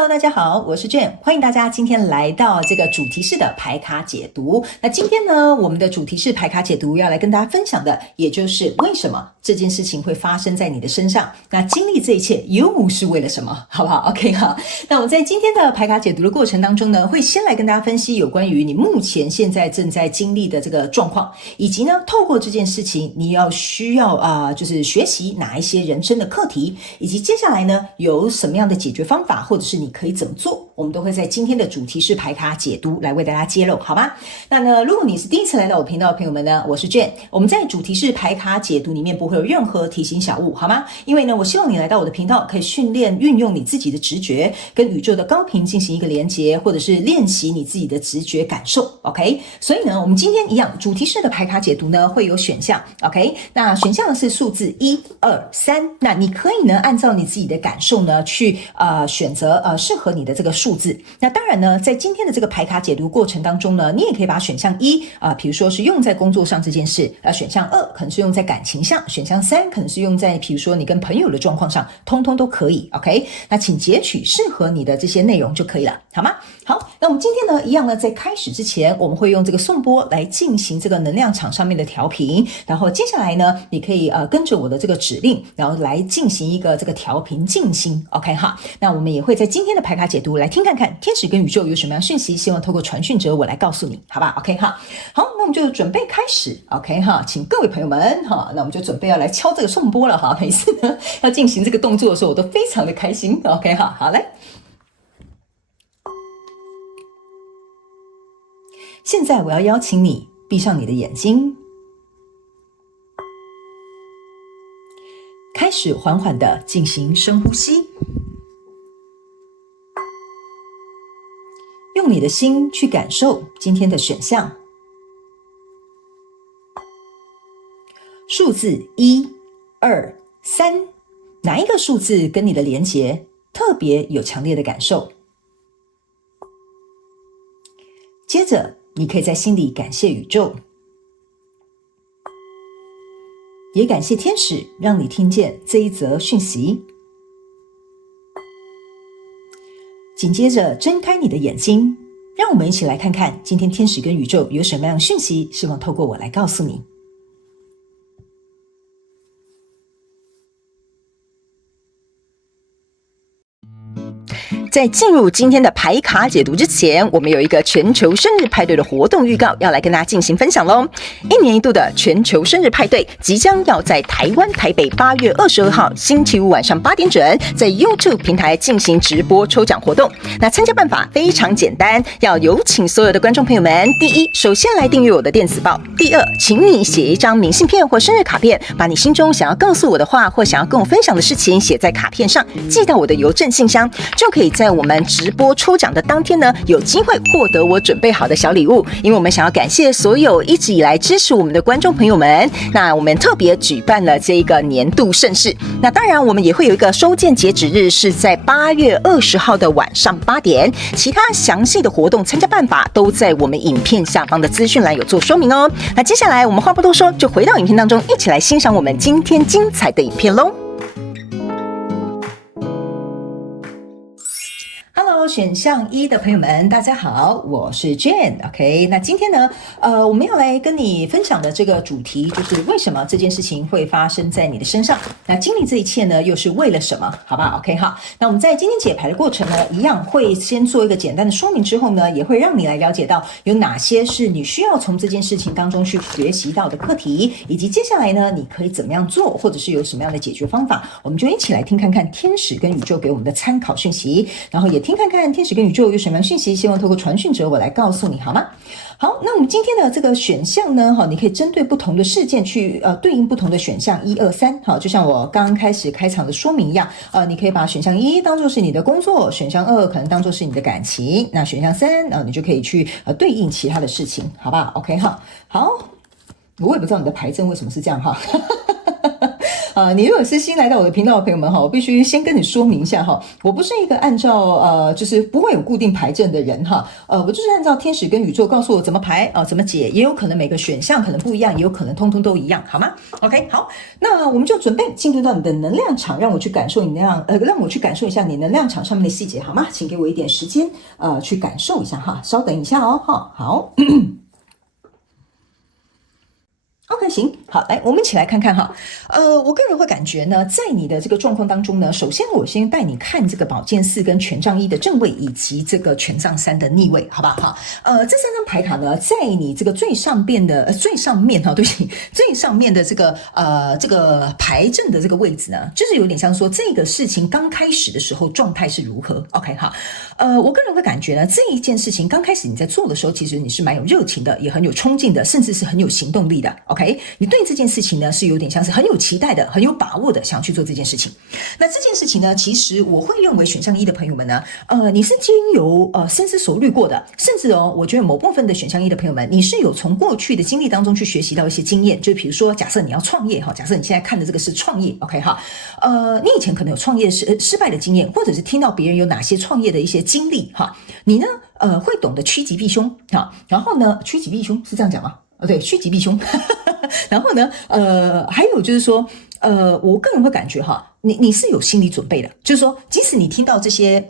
Hello， 大家好，我是 Jane， 欢迎大家今天来到这个主题式的牌卡解读。那今天呢，我们的主题式牌卡解读要来跟大家分享的，也就是为什么这件事情会发生在你的身上。那经历这一切又是为了什么？好不好 ？OK 好。那我们在今天的牌卡解读的过程当中呢，会先来跟大家分析有关于你目前现在正在经历的这个状况，以及呢，透过这件事情，你需要就是学习哪一些人生的课题，以及接下来呢，有什么样的解决方法，或者是你可以怎么做，我们都会在今天的主题式牌卡解读来为大家揭露，好吗？那呢，如果你是第一次来到我频道的朋友们呢，我是 Jane， 我们在主题式牌卡解读里面不会有任何提醒小物，好吗？因为呢，我希望你来到我的频道可以训练运用你自己的直觉，跟宇宙的高频进行一个连结，或者是练习你自己的直觉感受 ，OK？ 所以呢，我们今天一样主题式的牌卡解读呢会有选项 ，OK？ 那选项是数字1、2、3，那你可以呢按照你自己的感受呢去选择适合你的这个数字。那当然呢，在今天的这个牌卡解读过程当中呢，你也可以把选项1比如说是用在工作上这件事，选项2可能是用在感情上，选项3可能是用在比如说你跟朋友的状况上，通通都可以 OK？ 那请截取适合你的这些内容就可以了，好吗？好，那我们今天呢一样呢，在开始之前我们会用这个颂钵来进行这个能量场上面的调频，然后接下来呢你可以跟着我的这个指令，然后来进行一个这个调频静心 OK 哈。那我们也会在今天的牌卡解读来听看看天使跟宇宙有什么样讯息，希望透过传讯者我来告诉你，好吧 OK 哈。好，那我们就准备开始 OK 哈，请各位朋友们哈，那我们就准备要来敲这个颂钵了哈。每次呢要进行这个动作的时候我都非常的开心 OK 哈。好来，现在我要邀请你闭上你的眼睛，开始缓缓的进行深呼吸，用你的心去感受今天的选项。数字1、2、3，哪一个数字跟你的连结特别有强烈的感受？接着你可以在心里感谢宇宙，也感谢天使让你听见这一则讯息。紧接着睁开你的眼睛，让我们一起来看看今天天使跟宇宙有什么样的讯息，希望透过我来告诉你。在进入今天的牌卡解读之前，我们有一个全球生日派对的活动预告要来跟大家进行分享咯。一年一度的全球生日派对即将要在台湾台北8月22号星期五晚上8点整在 YouTube 平台进行直播抽奖活动。那参加办法非常简单，要有请所有的观众朋友们，第一，首先来订阅我的电子报；第二，请你写一张明信片或生日卡片，把你心中想要告诉我的话或想要跟我分享的事情写在卡片上，寄到我的邮政信箱，就可以在我们直播抽奖的当天呢，有机会获得我准备好的小礼物。因为我们想要感谢所有一直以来支持我们的观众朋友们，那我们特别举办了这个年度盛事。那当然我们也会有一个收件截止日是在8月20号的晚上8点，其他详细的活动参加办法都在我们影片下方的资讯栏有做说明哦。那接下来我们话不多说，就回到影片当中，一起来欣赏我们今天精彩的影片咯。选项1的朋友们，大家好，我是 Jane。OK， 那今天呢，我们要来跟你分享的这个主题就是为什么这件事情会发生在你的身上？那经历这一切呢，又是为了什么？好吧 ，OK 哈。那我们在今天解牌的过程呢，一样会先做一个简单的说明，之后呢，也会让你来了解到有哪些是你需要从这件事情当中去学习到的课题，以及接下来呢，你可以怎么样做，或者是有什么样的解决方法，我们就一起来听看看天使跟宇宙给我们的参考讯息，然后也听看看天使跟宇宙有什么样的讯息，希望透过传讯者我来告诉你，好吗？好，那我们今天的这个选项呢，你可以针对不同的事件去对应不同的选项1、2、3，好，就像我刚刚开始开场的说明一样，你可以把选项1当作是你的工作，选项2可能当作是你的感情，那选项3你就可以去对应其他的事情，好吧 ？OK 哈，好，我也不知道你的牌阵为什么是这样哈。你如果是新来到我的频道的朋友们哈，我必须先跟你说明一下哈，我不是一个按照就是不会有固定牌阵的人哈，我就是按照天使跟宇宙告诉我怎么排怎么解，也有可能每个选项可能不一样，也有可能通通都一样，好吗 ？OK， 好，那我们就准备进入到你的能量场，让我去感受你让我去感受一下你能量场上面的细节，好吗？请给我一点时间去感受一下哈，稍等一下哦哈，好。OK， 行，好，来，我们一起来看看哈。我个人会感觉呢，在你的这个状况当中呢，首先我先带你看这个宝剑4跟权杖1的正位，以及这个权杖3的逆位，好不好？哈，这3张牌卡呢，在你这个最上面哈，对不起，最上面的这个牌阵的这个位置呢，就是有点像说这个事情刚开始的时候状态是如何 ？OK， 哈，我个人会感觉呢，这一件事情刚开始你在做的时候，其实你是蛮有热情的，也很有冲劲的，甚至是很有行动力的。OK。你对这件事情呢是有点像是很有期待的，很有把握的，想要去做这件事情。那这件事情呢，其实我会认为选项1的朋友们呢，你是经由深思熟虑过的，甚至我觉得某部分的选项1的朋友们，你是有从过去的经历当中去学习到一些经验，就比如说，假设你要创业哈，假设你现在看的这个是创业 ，OK 哈，你以前可能有创业失败的经验，或者是听到别人有哪些创业的一些经历哈，你呢会懂得趋吉避凶哈，然后呢，趋吉避凶是这样讲吗？对，趋吉避凶。然后呢，还有就是说，我个人会感觉哈，你是有心理准备的，就是说，即使你听到这些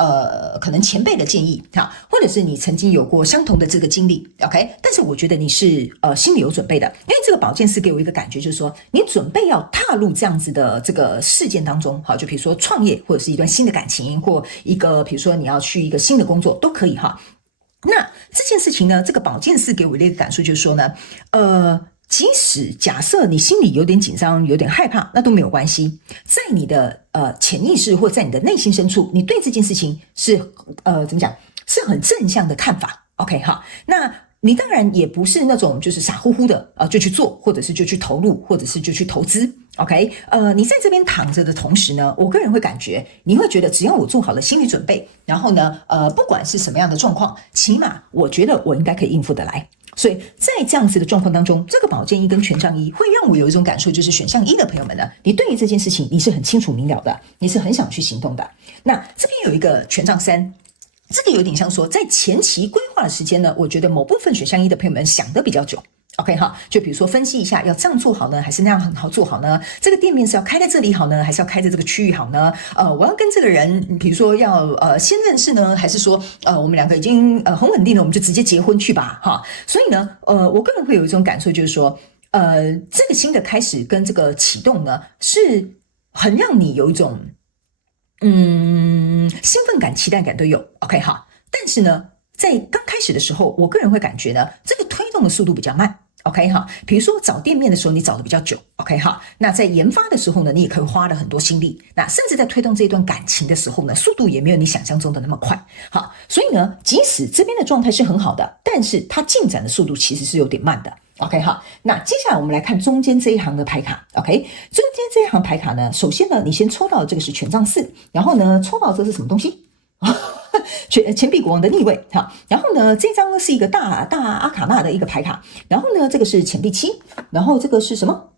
可能前辈的建议哈，或者是你曾经有过相同的这个经历 ，OK， 但是我觉得你是心里有准备的，因为这个宝剑4给我一个感觉，就是说你准备要踏入这样子的这个事件当中，好，就比如说创业，或者是一段新的感情，或一个比如说你要去一个新的工作都可以哈。那这件事情呢，这个宝剑4给我的一个感受就是说呢，即使假设你心里有点紧张、有点害怕，那都没有关系。在你的潜意识或在你的内心深处，你对这件事情是怎么讲，是很正向的看法。OK 哈，那你当然也不是那种就是傻乎乎的就去做，或者是就去投入，或者是就去投资。OK， 你在这边躺着的同时呢，我个人会感觉你会觉得只要我做好了心理准备，然后呢，不管是什么样的状况，起码我觉得我应该可以应付得来。所以在这样子的状况当中，这个宝剑1跟权杖1会让我有一种感受，就是选项1的朋友们呢，你对于这件事情你是很清楚明了的，你是很想去行动的。那这边有一个权杖3。这个有点像说，在前期规划的时间呢，我觉得某部分选项1的朋友们想得比较久。OK 哈，就比如说分析一下，要这样做好呢，还是那样很好做好呢？这个店面是要开在这里好呢，还是要开在这个区域好呢？我要跟这个人，比如说要先认识呢，还是说我们两个已经很稳定了，我们就直接结婚去吧哈。所以呢，我个人会有一种感受，就是说，这个新的开始跟这个启动呢，是很让你有一种兴奋感、期待感都有 ，OK 哈。但是呢，在刚开始的时候，我个人会感觉呢，这个推动的速度比较慢 ，OK 哈。比如说找店面的时候，你找的比较久 ，OK 哈。那在研发的时候呢，你也可以花了很多心力。那甚至在推动这段感情的时候呢，速度也没有你想象中的那么快。好，所以呢，即使这边的状态是很好的，但是它进展的速度其实是有点慢的。OK 好，那接下来我们来看中间这一行的牌卡。OK， 中间这一行牌卡呢，首先呢，你先抽到的这个是权杖4，然后呢，抽到这是什么东西？钱币国王的逆位哈，然后呢，这张呢是一个大阿卡纳的一个牌卡，然后呢，这个是钱币7，然后这个是什么？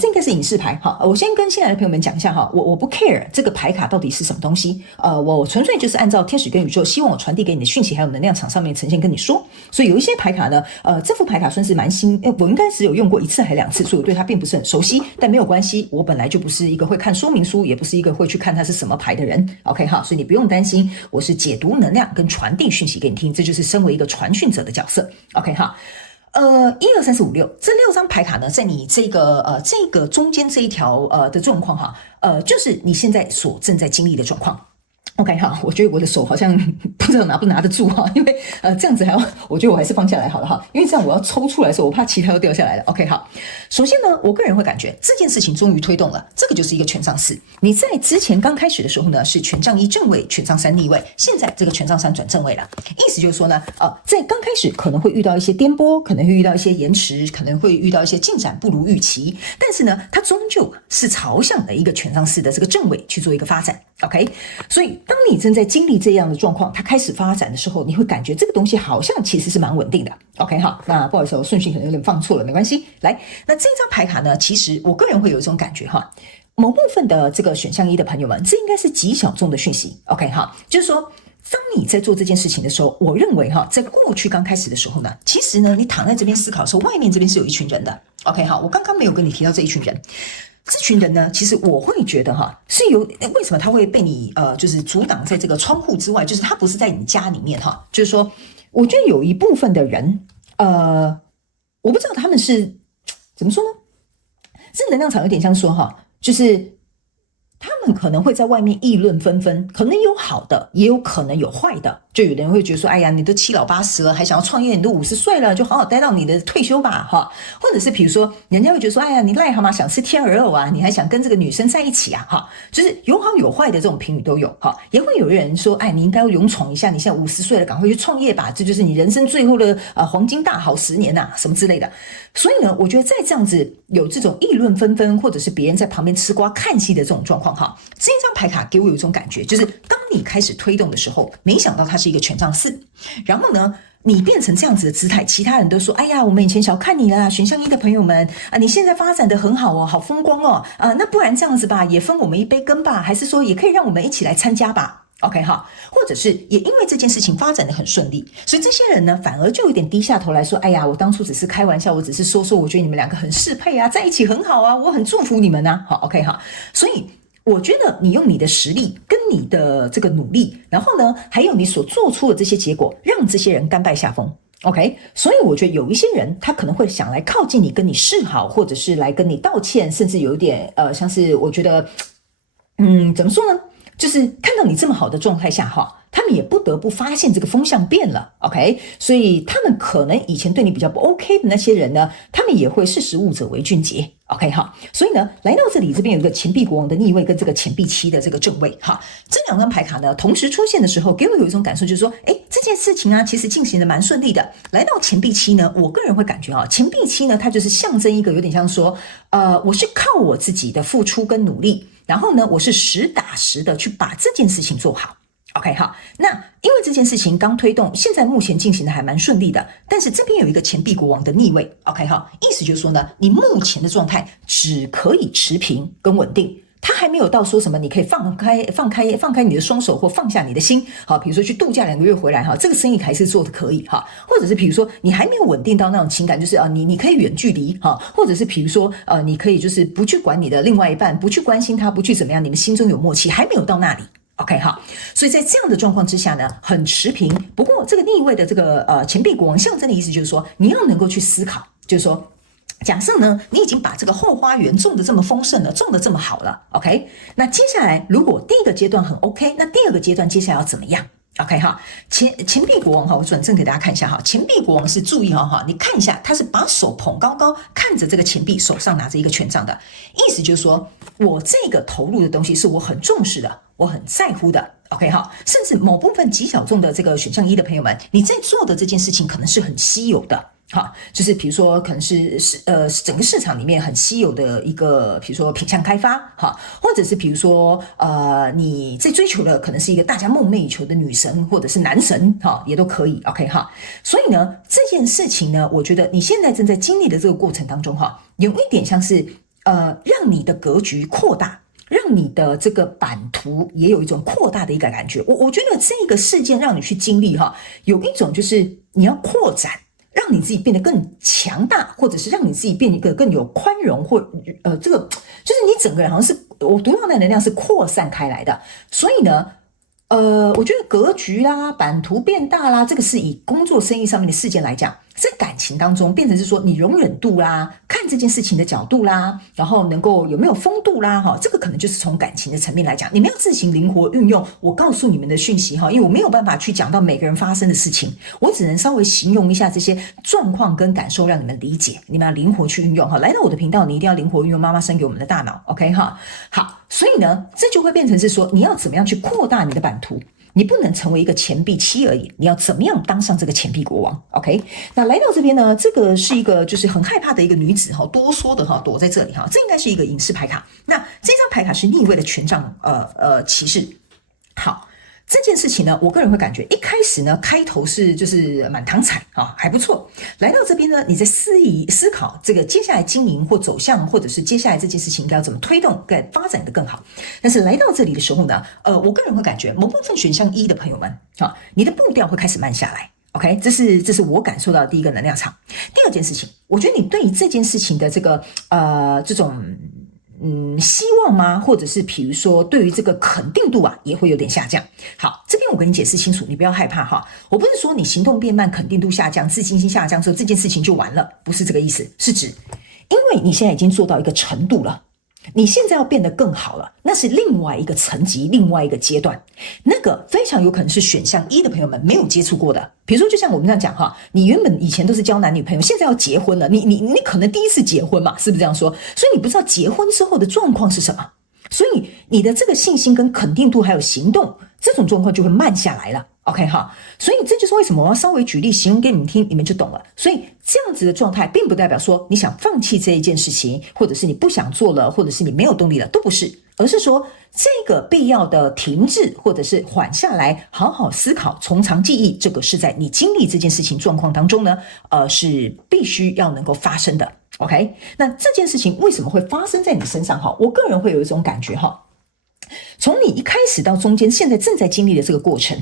这应该是隐士牌哈。我先跟新来的朋友们讲一下哈，我不 care 这个牌卡到底是什么东西，我纯粹就是按照天使跟宇宙希望我传递给你的讯息，还有能量场上面呈现跟你说。所以有一些牌卡呢，这副牌卡算是蛮新，我应该只有用过1次还2次，所以我对它并不是很熟悉。但没有关系，我本来就不是一个会看说明书，也不是一个会去看它是什么牌的人。OK 哈，所以你不用担心，我是解读能量跟传递讯息给你听，这就是身为一个传讯者的角色。OK 哈。1、2、3、4、5、6这6张牌卡呢，在你这个中间这一条的状况哈，就是你现在所正在经历的状况。OK 哈，我觉得我的手好像不知道拿不拿得住哈，因为这样子还要，我觉得我还是放下来好了哈，因为这样我要抽出来的时候，我怕其他都掉下来了。OK 好，首先呢，我个人会感觉这件事情终于推动了，这个就是一个权杖4。你在之前刚开始的时候呢，是权杖1正位，权杖3逆位，现在这个权杖3转正位了，意思就是说呢，在刚开始可能会遇到一些颠簸，可能会遇到一些延迟，可能会遇到一些进展不如预期，但是呢，它终究是朝向的一个权杖4的这个正位去做一个发展。OK， 所以当你正在经历这样的状况，它开始发展的时候，你会感觉这个东西好像其实是蛮稳定的。OK 好，那不好意思，我顺序可能有点放错了，没关系。来，那这张牌卡呢，其实我个人会有一种感觉哈，某部分的这个选项一的朋友们，这应该是极小众的讯息。OK 哈，就是说，当你在做这件事情的时候，我认为哈，在过去刚开始的时候呢，其实呢，你躺在这边思考的时候，外面这边是有一群人的。OK 哈，我刚刚没有跟你提到这一群人。这群人呢，其实我会觉得哈，是有为什么他会被你就是阻挡在这个窗户之外，就是他不是在你家里面哈，就是说，我觉得有一部分的人，我不知道他们是怎么说呢？这能量场有点像说哈，就是他们可能会在外面议论纷纷，可能有好的，也有可能有坏的。就有的人会觉得说，哎呀，你都7老80了，还想要创业，你都50岁了，就好好待到你的退休吧，哈。或者是比如说，人家会觉得说，哎呀，你癞蛤蟆想吃天鹅肉啊，你还想跟这个女生在一起啊，哈，就是有好有坏的这种评语都有，哈。也会有人说，哎，你应该要勇闯一下，你现在50岁了，赶快去创业吧，这就是你人生最后的黄金大好10年呐，什么之类的。所以呢，我觉得在这样子有这种议论纷纷，或者是别人在旁边吃瓜看戏的这种状况，哈，这张牌卡给我有一种感觉，就是当你开始推动的时候，没想到它是一个权杖4，然后呢，你变成这样子的姿态，其他人都说，哎呀，我们以前小看你了，选项1的朋友们啊，你现在发展的很好哦，好风光哦，那不然这样子吧，也分我们一杯羹吧，还是说也可以让我们一起来参加吧。OK 哈，或者是也因为这件事情发展的很顺利，所以这些人呢反而就有点低下头来说，哎呀，我当初只是开玩笑，我只是说，我觉得你们两个很适配啊，在一起很好啊，我很祝福你们啊。好 OK 哈，所以我觉得你用你的实力跟你的这个努力，然后呢还有你所做出的这些结果，让这些人甘拜下风。OK， 所以我觉得有一些人他可能会想来靠近你，跟你示好，或者是来跟你道歉，甚至有一点像是我觉得怎么说呢，就是看到你这么好的状态下哈，他们也不得不发现这个风向变了 OK， 所以他们可能以前对你比较不 OK 的那些人呢，他们也会识时务者为俊杰 OK 哈，所以呢来到这里，这边有一个钱币国王的逆位跟这个钱币7的这个正位哈，这两张牌卡呢同时出现的时候，给我有一种感受就是说，这件事情啊其实进行的蛮顺利的。来到钱币7呢，我个人会感觉钱币7呢它就是象征一个有点像说我是靠我自己的付出跟努力，然后呢我是实打实的去把这件事情做好。OK 好，那因为这件事情刚推动，现在目前进行的还蛮顺利的，但是这边有一个钱币国王的逆位 OK 好，意思就是说呢，你目前的状态只可以持平跟稳定，他还没有到说什么你可以放开你的双手或放下你的心，好，比如说去度假2个月回来哈，这个生意还是做的可以哈，或者是比如说你还没有稳定到那种情感，就是你可以远距离哈，或者是比如说你可以就是不去管你的另外一半，不去关心他，不去怎么样，你们心中有默契，还没有到那里。OK 好，所以在这样的状况之下呢，很持平。不过这个逆位的这个钱币国王象征的意思就是说，你要能够去思考，就是说，假设呢，你已经把这个后花园种得这么丰盛了，种得这么好了 ，OK， 那接下来如果第一个阶段很 OK， 那第二个阶段接下来要怎么样？OK 哈，钱币国王哈，我转正给大家看一下哈，钱币国王是注意哈，你看一下，他是把手捧高高，看着这个钱币，手上拿着一个权杖的，意思就是说我这个投入的东西是我很重视的，我很在乎的。OK 好，甚至某部分极小众的这个选项1的朋友们，你在做的这件事情可能是很稀有的。好，就是比如说可能是整个市场里面很稀有的一个，比如说品项开发，哈，或者是比如说你在追求的可能是一个大家梦寐以求的女神或者是男神，哈，也都可以 OK 哈。所以呢，这件事情呢，我觉得你现在正在经历的这个过程当中哈，有一点像是让你的格局扩大，让你的这个版图也有一种扩大的一个感觉。我觉得这个事件让你去经历哈，有一种就是你要扩展。让你自己变得更强大，或者是让你自己变一个更有宽容，或这个就是你整个人好像是我读到的能量是扩散开来的，所以呢，我觉得格局啦、版图变大啦，这个是以工作生意上面的事件来讲，在感情当中变成是说你容忍度啦、看这件事情的角度啦，然后能够有没有风度啦，哈，这个可能就是从感情的层面来讲，你们要自行灵活运用。我告诉你们的讯息哈，因为我没有办法去讲到每个人发生的事情，我只能稍微形容一下这些状况跟感受，让你们理解，你们要灵活去运用哈。来到我的频道，你一定要灵活运用妈妈生给我们的大脑 ，OK 哈。好，所以呢，这就会变成是说，你要怎么样去扩大你的版图。你不能成为一个钱币7而已，你要怎么样当上这个钱币国王 ？OK， 那来到这边呢，这个是一个就是很害怕的一个女子哈，多说的哈，躲在这里哈，这应该是一个隐士牌卡。那这张牌卡是逆位的权杖骑士。好，这件事情呢，我个人会感觉一开始呢，开头是就是满堂彩啊，还不错。来到这边呢，你在思考这个接下来经营或走向，或者是接下来这件事情应该要怎么推动，该发展的更好。但是来到这里的时候呢，我个人会感觉某部分选项一的朋友们啊，你的步调会开始慢下来。OK， 这是我感受到的第一个能量场。第二件事情，我觉得你对于这件事情的这个这种希望吗？或者是比如说对于这个肯定度啊，也会有点下降。好，这边我跟你解释清楚，你不要害怕哈。我不是说你行动变慢、肯定度下降、自信心下降之后这件事情就完了，不是这个意思，是指因为你现在已经做到一个程度了。你现在要变得更好了，那是另外一个层级，另外一个阶段，那个非常有可能是选项一的朋友们没有接触过的。比如说，就像我们这样讲哈，你原本以前都是交男女朋友，现在要结婚了，你可能第一次结婚嘛，是不是这样说？所以你不知道结婚之后的状况是什么，所以你的这个信心跟肯定度还有行动，这种状况就会慢下来了。OK 哈，所以这就是为什么我要稍微举例形容给你们听，你们就懂了。所以这样子的状态，并不代表说你想放弃这一件事情，或者是你不想做了，或者是你没有动力了，都不是，而是说这个必要的停滞，或者是缓下来，好好思考，从长计议，这个是在你经历这件事情状况当中呢，是必须要能够发生的。OK， 那这件事情为什么会发生在你身上？哈，我个人会有一种感觉哈，从你一开始到中间，现在正在经历的这个过程。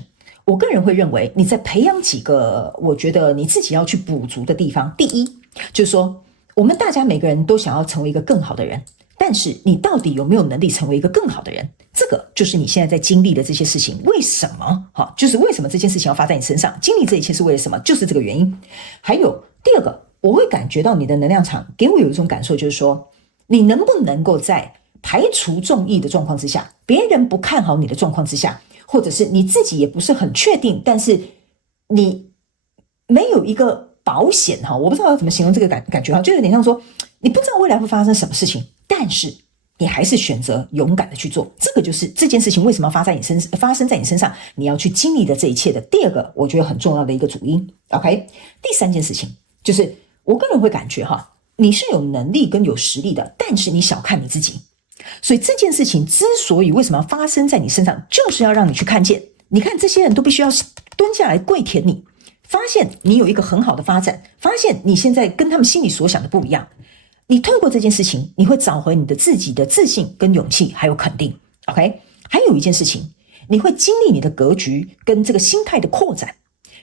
我个人会认为，你在培养几个我觉得你自己要去补足的地方。第一，就是说，我们大家每个人都想要成为一个更好的人，但是你到底有没有能力成为一个更好的人？这个就是你现在在经历的这些事情，为什么？就是为什么这件事情要发在你身上？经历这一切是为了什么？就是这个原因。还有第二个，我会感觉到你的能量场给我有一种感受，就是说，你能不能够在排除众议的状况之下，别人不看好你的状况之下，或者是你自己也不是很确定，但是你没有一个保险哈，我不知道要怎么形容这个感觉哈，就有点像说你不知道未来会发生什么事情，但是你还是选择勇敢的去做，这个就是这件事情为什么要发生在你身上，你要去经历的这一切的第二个我觉得很重要的一个主因。 OK， 第三件事情就是我个人会感觉哈，你是有能力跟有实力的，但是你小看你自己。所以这件事情之所以为什么要发生在你身上，就是要让你去看见，你看这些人都必须要蹲下来跪舔你，发现你有一个很好的发展，发现你现在跟他们心里所想的不一样，你透过这件事情，你会找回你的自己的自信跟勇气还有肯定。 OK， 还有一件事情，你会经历你的格局跟这个心态的扩展，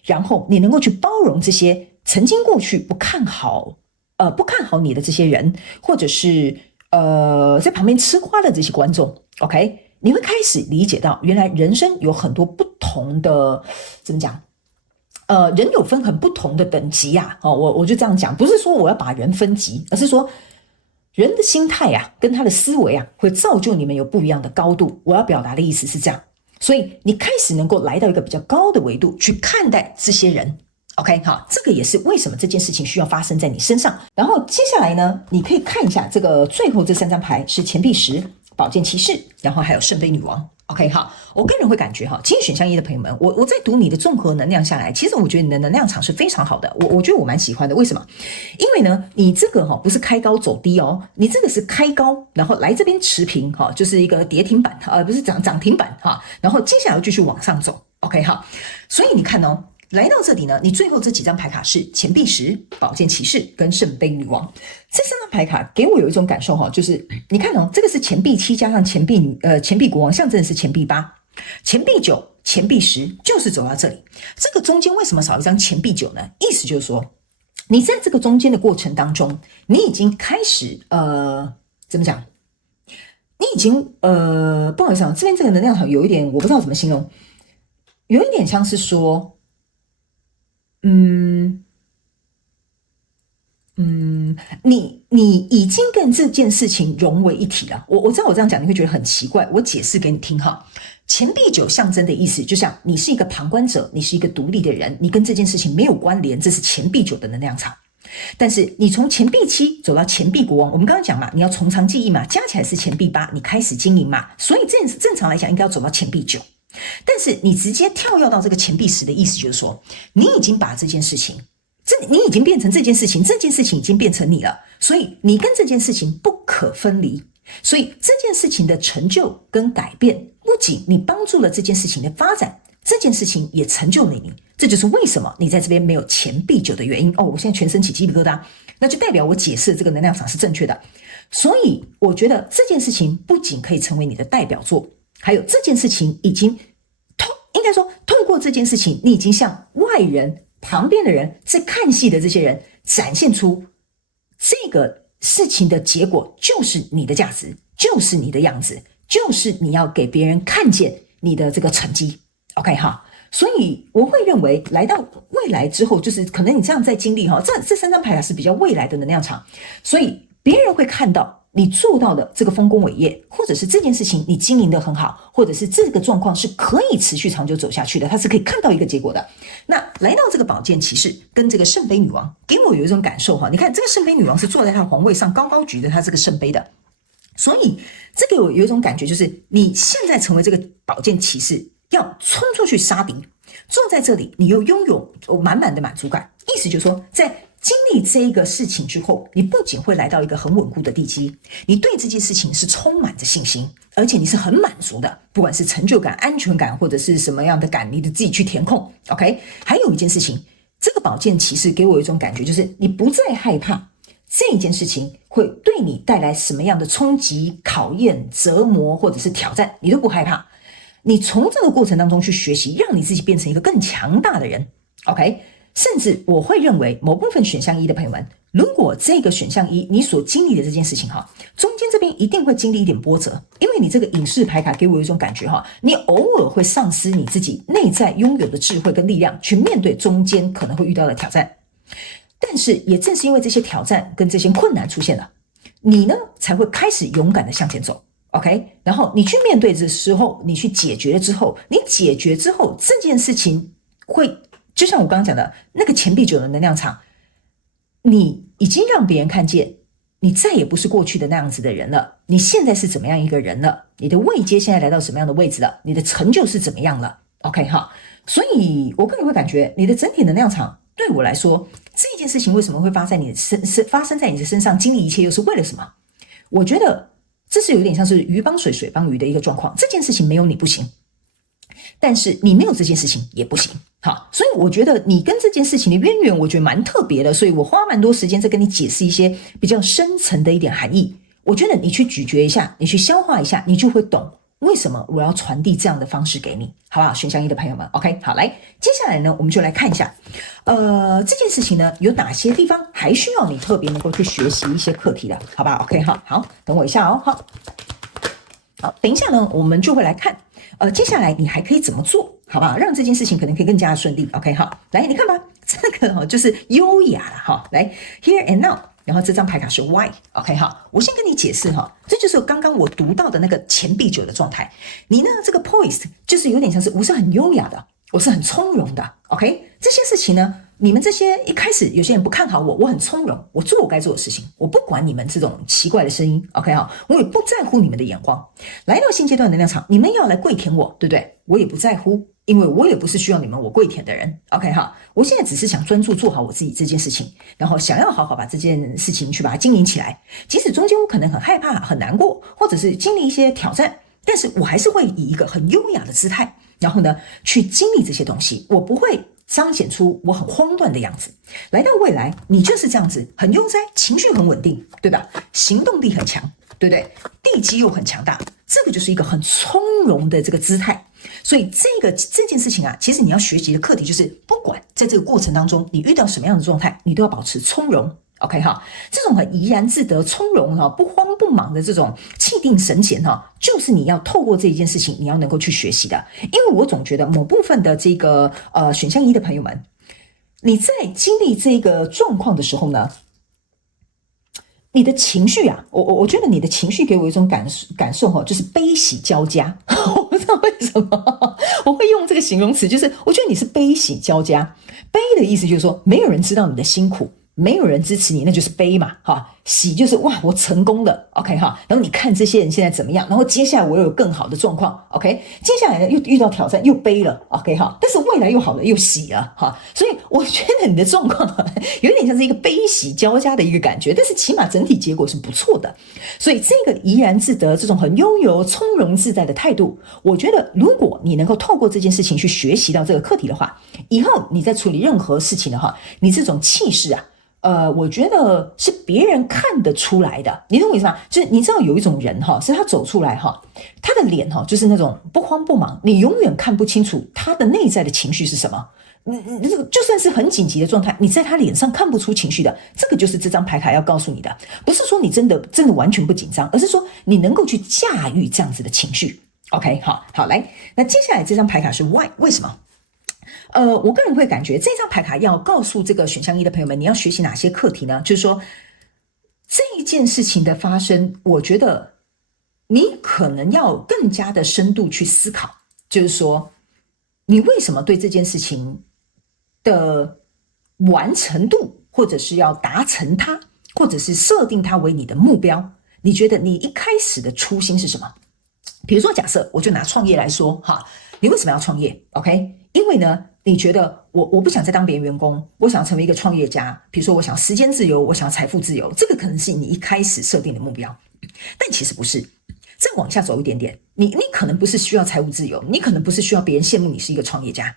然后你能够去包容这些曾经过去不看好你的这些人，或者是在旁边吃瓜的这些观众。 OK， 你会开始理解到原来人生有很多不同的，怎么讲，人有分很不同的等级啊。我就这样讲，不是说我要把人分级，而是说人的心态啊跟他的思维啊会造就你们有不一样的高度，我要表达的意思是这样。所以你开始能够来到一个比较高的维度去看待这些人。OK， 好，这个也是为什么这件事情需要发生在你身上。然后接下来呢，你可以看一下这个最后这3张牌是钱币10、宝剑骑士，然后还有圣杯女王。OK， 好，我个人会感觉哈，其实选项一的朋友们，我在读你的综合能量下来，其实我觉得你的能量场是非常好的，我觉得我蛮喜欢的。为什么？因为呢，你这个不是开高走低哦，你这个是开高，然后来这边持平就是一个跌停板不是涨停板然后接下来继续往上走。OK， 好，所以你看哦。来到这里呢，你最后这几张牌卡是钱币10、宝剑骑士跟圣杯女王。这3张牌卡给我有一种感受就是你看这个是钱币7加上钱币国王，象征的是钱币8、钱币9、钱币10，就是走到这里。这个中间为什么少一张钱币9呢？意思就是说，你在这个中间的过程当中，你已经开始怎么讲？你已经不好意思这边这个能量场有一点我不知道怎么形容，有一点像是说。你已经跟这件事情融为一体了。我知道我这样讲你会觉得很奇怪，我解释给你听哈。钱币9象征的意思，就像你是一个旁观者，你是一个独立的人，你跟这件事情没有关联，这是钱币9的能量场。但是你从钱币7走到钱币国王，我们刚刚讲嘛，你要从长计议嘛，加起来是钱币8，你开始经营嘛，所以正常来讲应该要走到钱币9。但是你直接跳跃到这个钱币10的意思就是说，你已经把这件事情，你已经变成这件事情，这件事情已经变成你了，所以你跟这件事情不可分离。所以这件事情的成就跟改变，不仅你帮助了这件事情的发展，这件事情也成就了你。这就是为什么你在这边没有钱币9的原因。我现在全身起鸡皮疙瘩，那就代表我解释的这个能量场是正确的。所以我觉得这件事情不仅可以成为你的代表作，还有这件事情已经应该说透过这件事情，你已经向外人、旁边的人、在看戏的这些人展现出这个事情的结果就是你的价值，就是你的样子，就是你要给别人看见你的这个成绩。 OK 哈，所以我会认为来到未来之后，就是可能你这样在经历这3张牌是比较未来的能量场，所以别人会看到你做到的这个丰功伟业，或者是这件事情你经营得很好，或者是这个状况是可以持续长久走下去的，它是可以看到一个结果的。那来到这个宝剑骑士跟这个圣杯女王，给我有一种感受你看这个圣杯女王是坐在她的皇位上高高举着她这个圣杯的，所以这个有一种感觉，就是你现在成为这个宝剑骑士，要冲出去杀敌，坐在这里你又拥有满满的满足感。意思就是说，在经历这个事情之后，你不仅会来到一个很稳固的地基，你对这件事情是充满着信心，而且你是很满足的，不管是成就感、安全感或者是什么样的感，你自己去填空。 OK， 还有一件事情，这个宝剑骑士给我一种感觉，就是你不再害怕这件事情会对你带来什么样的冲击、考验、折磨或者是挑战，你都不害怕。你从这个过程当中去学习，让你自己变成一个更强大的人。 OK， 甚至我会认为某部分选项1的朋友们，如果这个选项1你所经历的这件事情中间这边一定会经历一点波折，因为你这个隐士牌卡给我一种感觉你偶尔会丧失你自己内在拥有的智慧跟力量，去面对中间可能会遇到的挑战。但是也正是因为这些挑战跟这些困难出现了，你呢才会开始勇敢的向前走。OK， 然后你去面对的时候，你去解决了之后，你解决之后，这件事情会就像我刚刚讲的那个钱币9的能量场，你已经让别人看见你再也不是过去的那样子的人了，你现在是怎么样一个人了，你的位阶现在来到什么样的位置了，你的成就是怎么样了。 OK 哈，所以我个人会感觉你的整体能量场对我来说，这件事情为什么会发生在你的身上，经历一切又是为了什么？我觉得这是有点像是鱼帮水，水帮鱼的一个状况。这件事情没有你不行，但是你没有这件事情也不行。好，所以我觉得你跟这件事情的渊源，我觉得蛮特别的，所以我花蛮多时间在跟你解释一些比较深层的一点含义。我觉得你去咀嚼一下，你去消化一下，你就会懂为什么我要传递这样的方式给你，好不好？选项1的朋友们 ，OK， 好，来，接下来呢，我们就来看一下，这件事情呢，有哪些地方还需要你特别能够去学习一些课题的，好不好 ？OK， 好，等我一下好，等一下呢，我们就会来看，接下来你还可以怎么做，好不好？让这件事情可能可以更加的顺利。OK， 好，来，你看吧，这个就是优雅了来 ，Here and Now。然后这张牌卡是 Why，OK 我先跟你解释这就是刚刚我读到的那个钱币9的状态。你呢这个 poised 就是有点像是我是很优雅的，我是很从容的 ，OK， 这些事情呢，你们这些一开始有些人不看好我很从容，我做我该做的事情，我不管你们这种奇怪的声音 ，OK 我也不在乎你们的眼光。来到新阶段的能量场，你们要来跪舔我，对不对？我也不在乎。因为我也不是需要你们我跪舔的人 ，OK 我现在只是想专注做好我自己这件事情，然后想要好好把这件事情去把它经营起来。即使中间我可能很害怕、很难过，或者是经历一些挑战，但是我还是会以一个很优雅的姿态，然后呢去经历这些东西。我不会彰显出我很慌乱的样子。来到未来，你就是这样子，很悠哉，情绪很稳定，对吧？行动力很强，对不对？地基又很强大，这个就是一个很从容的这个姿态。所以这件事情啊，其实你要学习的课题就是，不管在这个过程当中你遇到什么样的状态，你都要保持从容。OK 这种很怡然自得、从容不慌不忙的这种气定神闲就是你要透过这一件事情，你要能够去学习的。因为我总觉得某部分的这个选项1的朋友们，你在经历这个状况的时候呢，你的情绪啊，我觉得你的情绪给我一种感受就是悲喜交加。我不知道为什么我会用这个形容词，就是我觉得你是悲喜交加。悲的意思就是说，没有人知道你的辛苦，没有人支持你，那就是悲嘛，哈，喜就是哇，我成功了 ，OK 哈，然后你看这些人现在怎么样，然后接下来我又有更好的状况 ，OK， 接下来呢又遇到挑战，又悲了 ，OK 哈，但是未来又好了，又喜了，哈，所以我觉得你的状况有点像是一个悲喜交加的一个感觉，但是起码整体结果是不错的，所以这个怡然自得，这种很悠游、从容自在的态度，我觉得如果你能够透过这件事情去学习到这个课题的话，以后你在处理任何事情的话，你这种气势啊。我觉得是别人看得出来的，你懂我意思吗？就是你知道有一种人哈，是他走出来哈，他的脸哈就是那种不慌不忙，你永远看不清楚他的内在的情绪是什么。这个就算是很紧急的状态，你在他脸上看不出情绪的，这个就是这张牌卡要告诉你的，不是说你真的完全不紧张，而是说你能够去驾驭这样子的情绪。OK， 好，来，那接下来这张牌卡是 Why， 为什么？我个人会感觉这张牌卡要告诉这个选项一的朋友们，你要学习哪些课题呢？就是说这一件事情的发生，我觉得你可能要更加的深度去思考，就是说你为什么对这件事情的完成度，或者是要达成它，或者是设定它为你的目标，你觉得你一开始的初心是什么？比如说假设我就拿创业来说哈，你为什么要创业 ？OK， 因为呢你觉得我不想再当别人员工，我想要成为一个创业家，比如说我想要时间自由，我想要财富自由，这个可能是你一开始设定的目标，但其实不是。再往下走一点点，你可能不是需要财务自由，你可能不是需要别人羡慕你是一个创业家，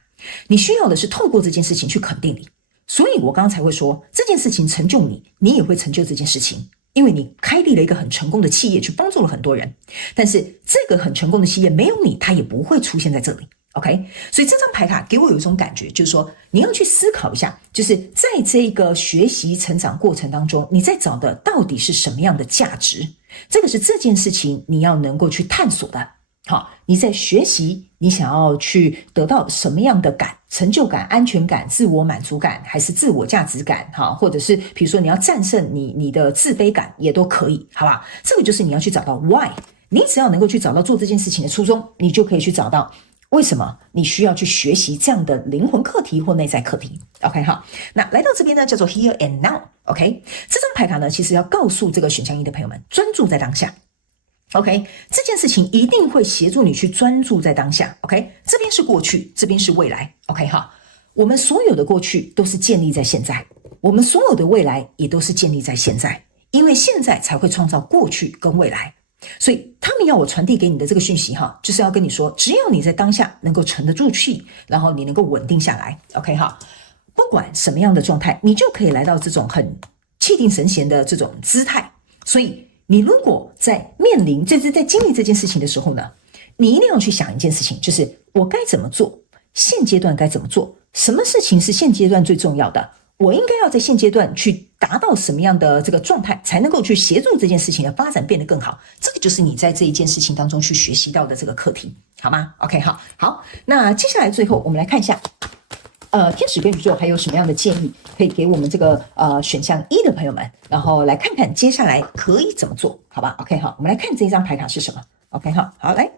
你需要的是透过这件事情去肯定你。所以我刚刚才会说这件事情成就你，你也会成就这件事情，因为你开立了一个很成功的企业，去帮助了很多人，但是这个很成功的企业没有你，它也不会出现在这里。OK， 所以这张牌卡给我有一种感觉，就是说你要去思考一下，就是在这个学习成长过程当中，你在找的到底是什么样的价值？这个是这件事情你要能够去探索的。好，你在学习，你想要去得到什么样的感？成就感、安全感、自我满足感，还是自我价值感？哈，或者是比如说你要战胜你的自卑感，也都可以，好吧？这个就是你要去找到 why。你只要能够去找到做这件事情的初衷，你就可以去找到为什么你需要去学习这样的灵魂课题或内在课题。 OK， 好，那来到这边呢叫做 Here and Now。 OK， 这张牌卡呢其实要告诉这个选项一的朋友们，专注在当下。 OK， 这件事情一定会协助你去专注在当下。 OK， 这边是过去，这边是未来。 OK， 好，我们所有的过去都是建立在现在，我们所有的未来也都是建立在现在，因为现在才会创造过去跟未来。所以他们要我传递给你的这个讯息哈，就是要跟你说，只要你在当下能够沉得住气，然后你能够稳定下来 OK 哈，不管什么样的状态，你就可以来到这种很气定神闲的这种姿态。所以你如果在面临在经历这件事情的时候呢，你一定要去想一件事情，就是我该怎么做，现阶段该怎么做，什么事情是现阶段最重要的，我应该要在现阶段去达到什么样的这个状态，才能够去协助这件事情的发展变得更好。这个就是你在这一件事情当中去学习到的这个课题，好吗 ？OK， 好，那接下来最后我们来看一下，天使跟宇宙还有什么样的建议可以给我们这个选项一的朋友们，然后来看看接下来可以怎么做，好吧 ？OK， 好，我们来看这张牌卡是什么 ？OK， 好，来。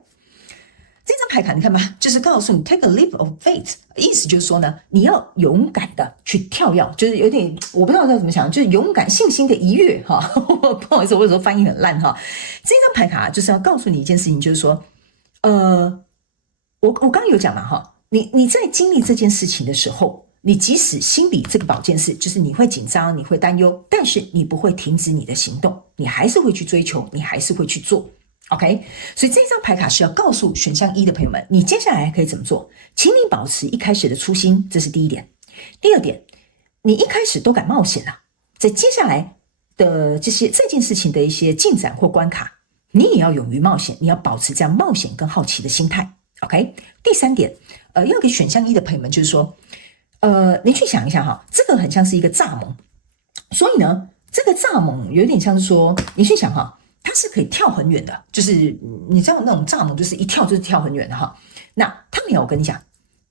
这张牌卡你看吧，就是告诉你 take a leap of faith， 意思就是说呢，你要勇敢的去跳跃，就是有点我不知道该怎么想，就是勇敢信心的一跃哈。不好意思，我有时候翻译很烂哈。这张牌卡就是要告诉你一件事情，就是说，我刚刚有讲嘛哈，你在经历这件事情的时候，你即使心里这个保健室就是你会紧张，你会担忧，但是你不会停止你的行动，你还是会去追求，你还是会去做。OK， 所以这张牌卡是要告诉选项一的朋友们，你接下来可以怎么做？请你保持一开始的初心，这是第一点。第二点，你一开始都敢冒险了，在接下来的这件事情的一些进展或关卡，你也要勇于冒险，你要保持这样冒险跟好奇的心态。OK， 第三点，要给选项一的朋友们就是说，你去想一下哈，这个很像是一个蚱蜢，所以呢，这个蚱蜢有点像是说，你去想哈。它是可以跳很远的，就是你知道那种蚱蜢就是一跳就是跳很远的哈。那他们要我跟你讲，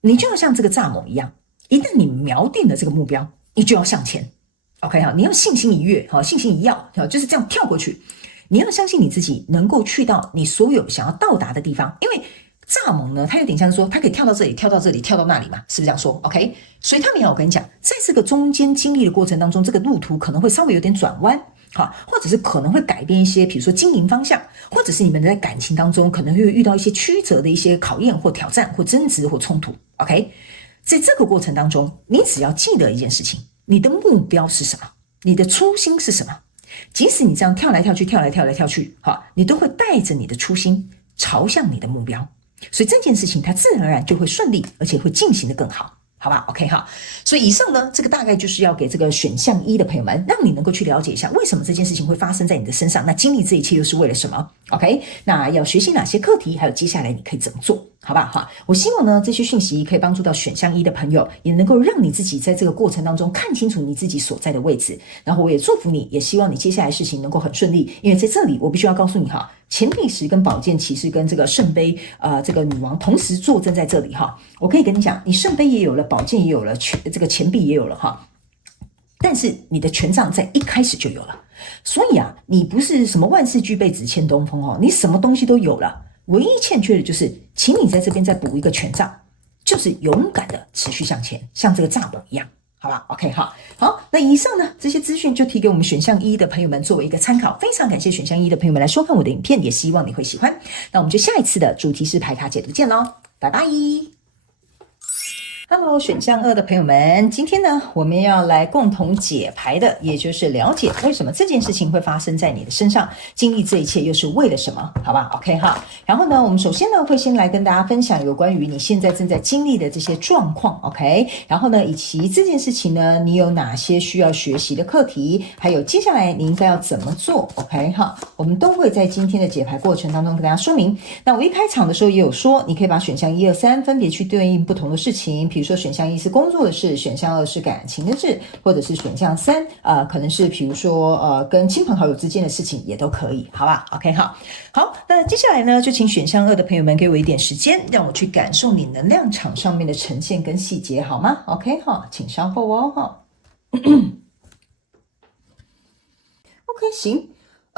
你就要像这个蚱蜢一样，一旦你瞄定了这个目标，你就要向前。OK 哈，你要信心一跃哈，信心一跃，就是这样跳过去。你要相信你自己能够去到你所有想要到达的地方，因为蚱蜢呢，它有点像说，它可以跳到这里，跳到这里，跳到那里嘛，是不是这样说 ？OK， 所以他们要我跟你讲，在这个中间经历的过程当中，这个路途可能会稍微有点转弯，好，或者是可能会改变一些，比如说经营方向，或者是你们在感情当中可能会遇到一些曲折的一些考验或挑战或争执或冲突。OK， 在这个过程当中，你只要记得一件事情，你的目标是什么，你的初心是什么。即使你这样跳来跳去，跳来跳来跳去，你都会带着你的初心朝向你的目标。所以这件事情它自然而然就会顺利，而且会进行得更好，好吧 ？OK 哈。所以以上呢，这个大概就是要给这个选项一的朋友们，让你能够去了解一下为什么这件事情会发生在你的身上，那经历这一切又是为了什么 ？OK， 那要学习哪些课题，还有接下来你可以怎么做，好吧？哈，我希望呢这些讯息可以帮助到选项一的朋友，也能够让你自己在这个过程当中看清楚你自己所在的位置。然后我也祝福你，也希望你接下来事情能够很顺利，因为在这里我必须要告诉你哈。钱币十跟宝剑骑士跟这个圣杯这个女王同时坐镇在这里哈，我可以跟你讲，你圣杯也有了，宝剑也有了，这个钱币也有了哈，但是你的权杖在一开始就有了，所以啊，你不是什么万事俱备只欠东风哦，你什么东西都有了，唯一欠缺的就是请你在这边再补一个权杖，就是勇敢的持续向前，像这个蚱蜢一样。好吧 ，OK 哈，好，那以上呢这些资讯就提给我们选项一的朋友们作为一个参考，非常感谢选项一的朋友们来收看我的影片，也希望你会喜欢。那我们就下一次的主题式牌卡解读见咯，拜拜。Hello， 选项二的朋友们，今天呢，我们要来共同解牌的，也就是了解为什么这件事情会发生在你的身上，经历这一切又是为了什么，好吧 ？OK 哈。然后呢，我们首先呢会先来跟大家分享有关于你现在正在经历的这些状况 ，OK？ 然后呢，以及这件事情呢，你有哪些需要学习的课题，还有接下来你应该要怎么做 ，OK 哈？我们都会在今天的解牌过程当中跟大家说明。那我一开场的时候也有说，你可以把选项1、2、3分别去对应不同的事情。比如说选项1是工作的事，选项2是感情的事，或者是选项3可能是比如说跟亲朋好友之间的事情也都可以，好吧 ？OK 好，那接下来呢，就请选项2的朋友们给我一点时间，让我去感受你能量场上面的呈现跟细节，好吗 ？OK 哈，请稍后哦哈。OK 行。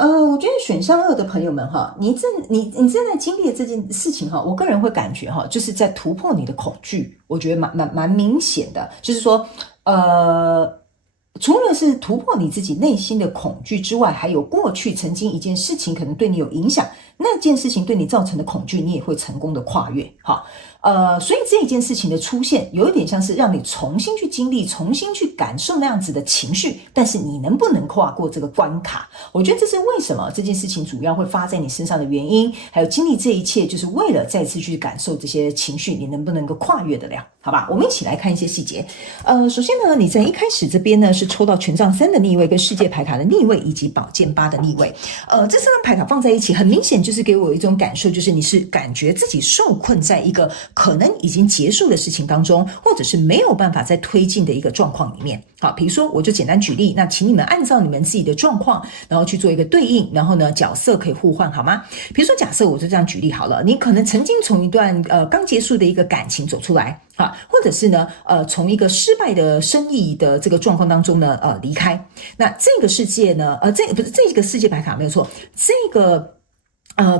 我觉得选项2的朋友们哈，你正在经历的这件事情哈，我个人会感觉哈，就是在突破你的恐惧，我觉得蛮明显的，就是说除了是突破你自己内心的恐惧之外，还有过去曾经一件事情可能对你有影响，那件事情对你造成的恐惧，你也会成功的跨越哈。所以这一件事情的出现，有一点像是让你重新去经历，重新去感受那样子的情绪，但是你能不能跨过这个关卡？我觉得这是为什么这件事情主要会发在你身上的原因，还有经历这一切，就是为了再次去感受这些情绪，你能不能够跨越得了？好吧，我们一起来看一些细节。首先呢，你在一开始这边呢是抽到权杖3的逆位，跟世界牌卡的逆位，以及宝剑8的逆位。这3张牌卡放在一起，很明显就是给我一种感受，就是你是感觉自己受困在一个可能已经结束的事情当中，或者是没有办法再推进的一个状况里面。好，比如说我就简单举例，那请你们按照你们自己的状况，然后去做一个对应，然后呢角色可以互换，好吗？比如说假设我就这样举例好了，你可能曾经从一段刚结束的一个感情走出来。或者是呢，从一个失败的生意的这个状况当中呢，离开。那这个世界呢，这个世界牌卡没有错，这个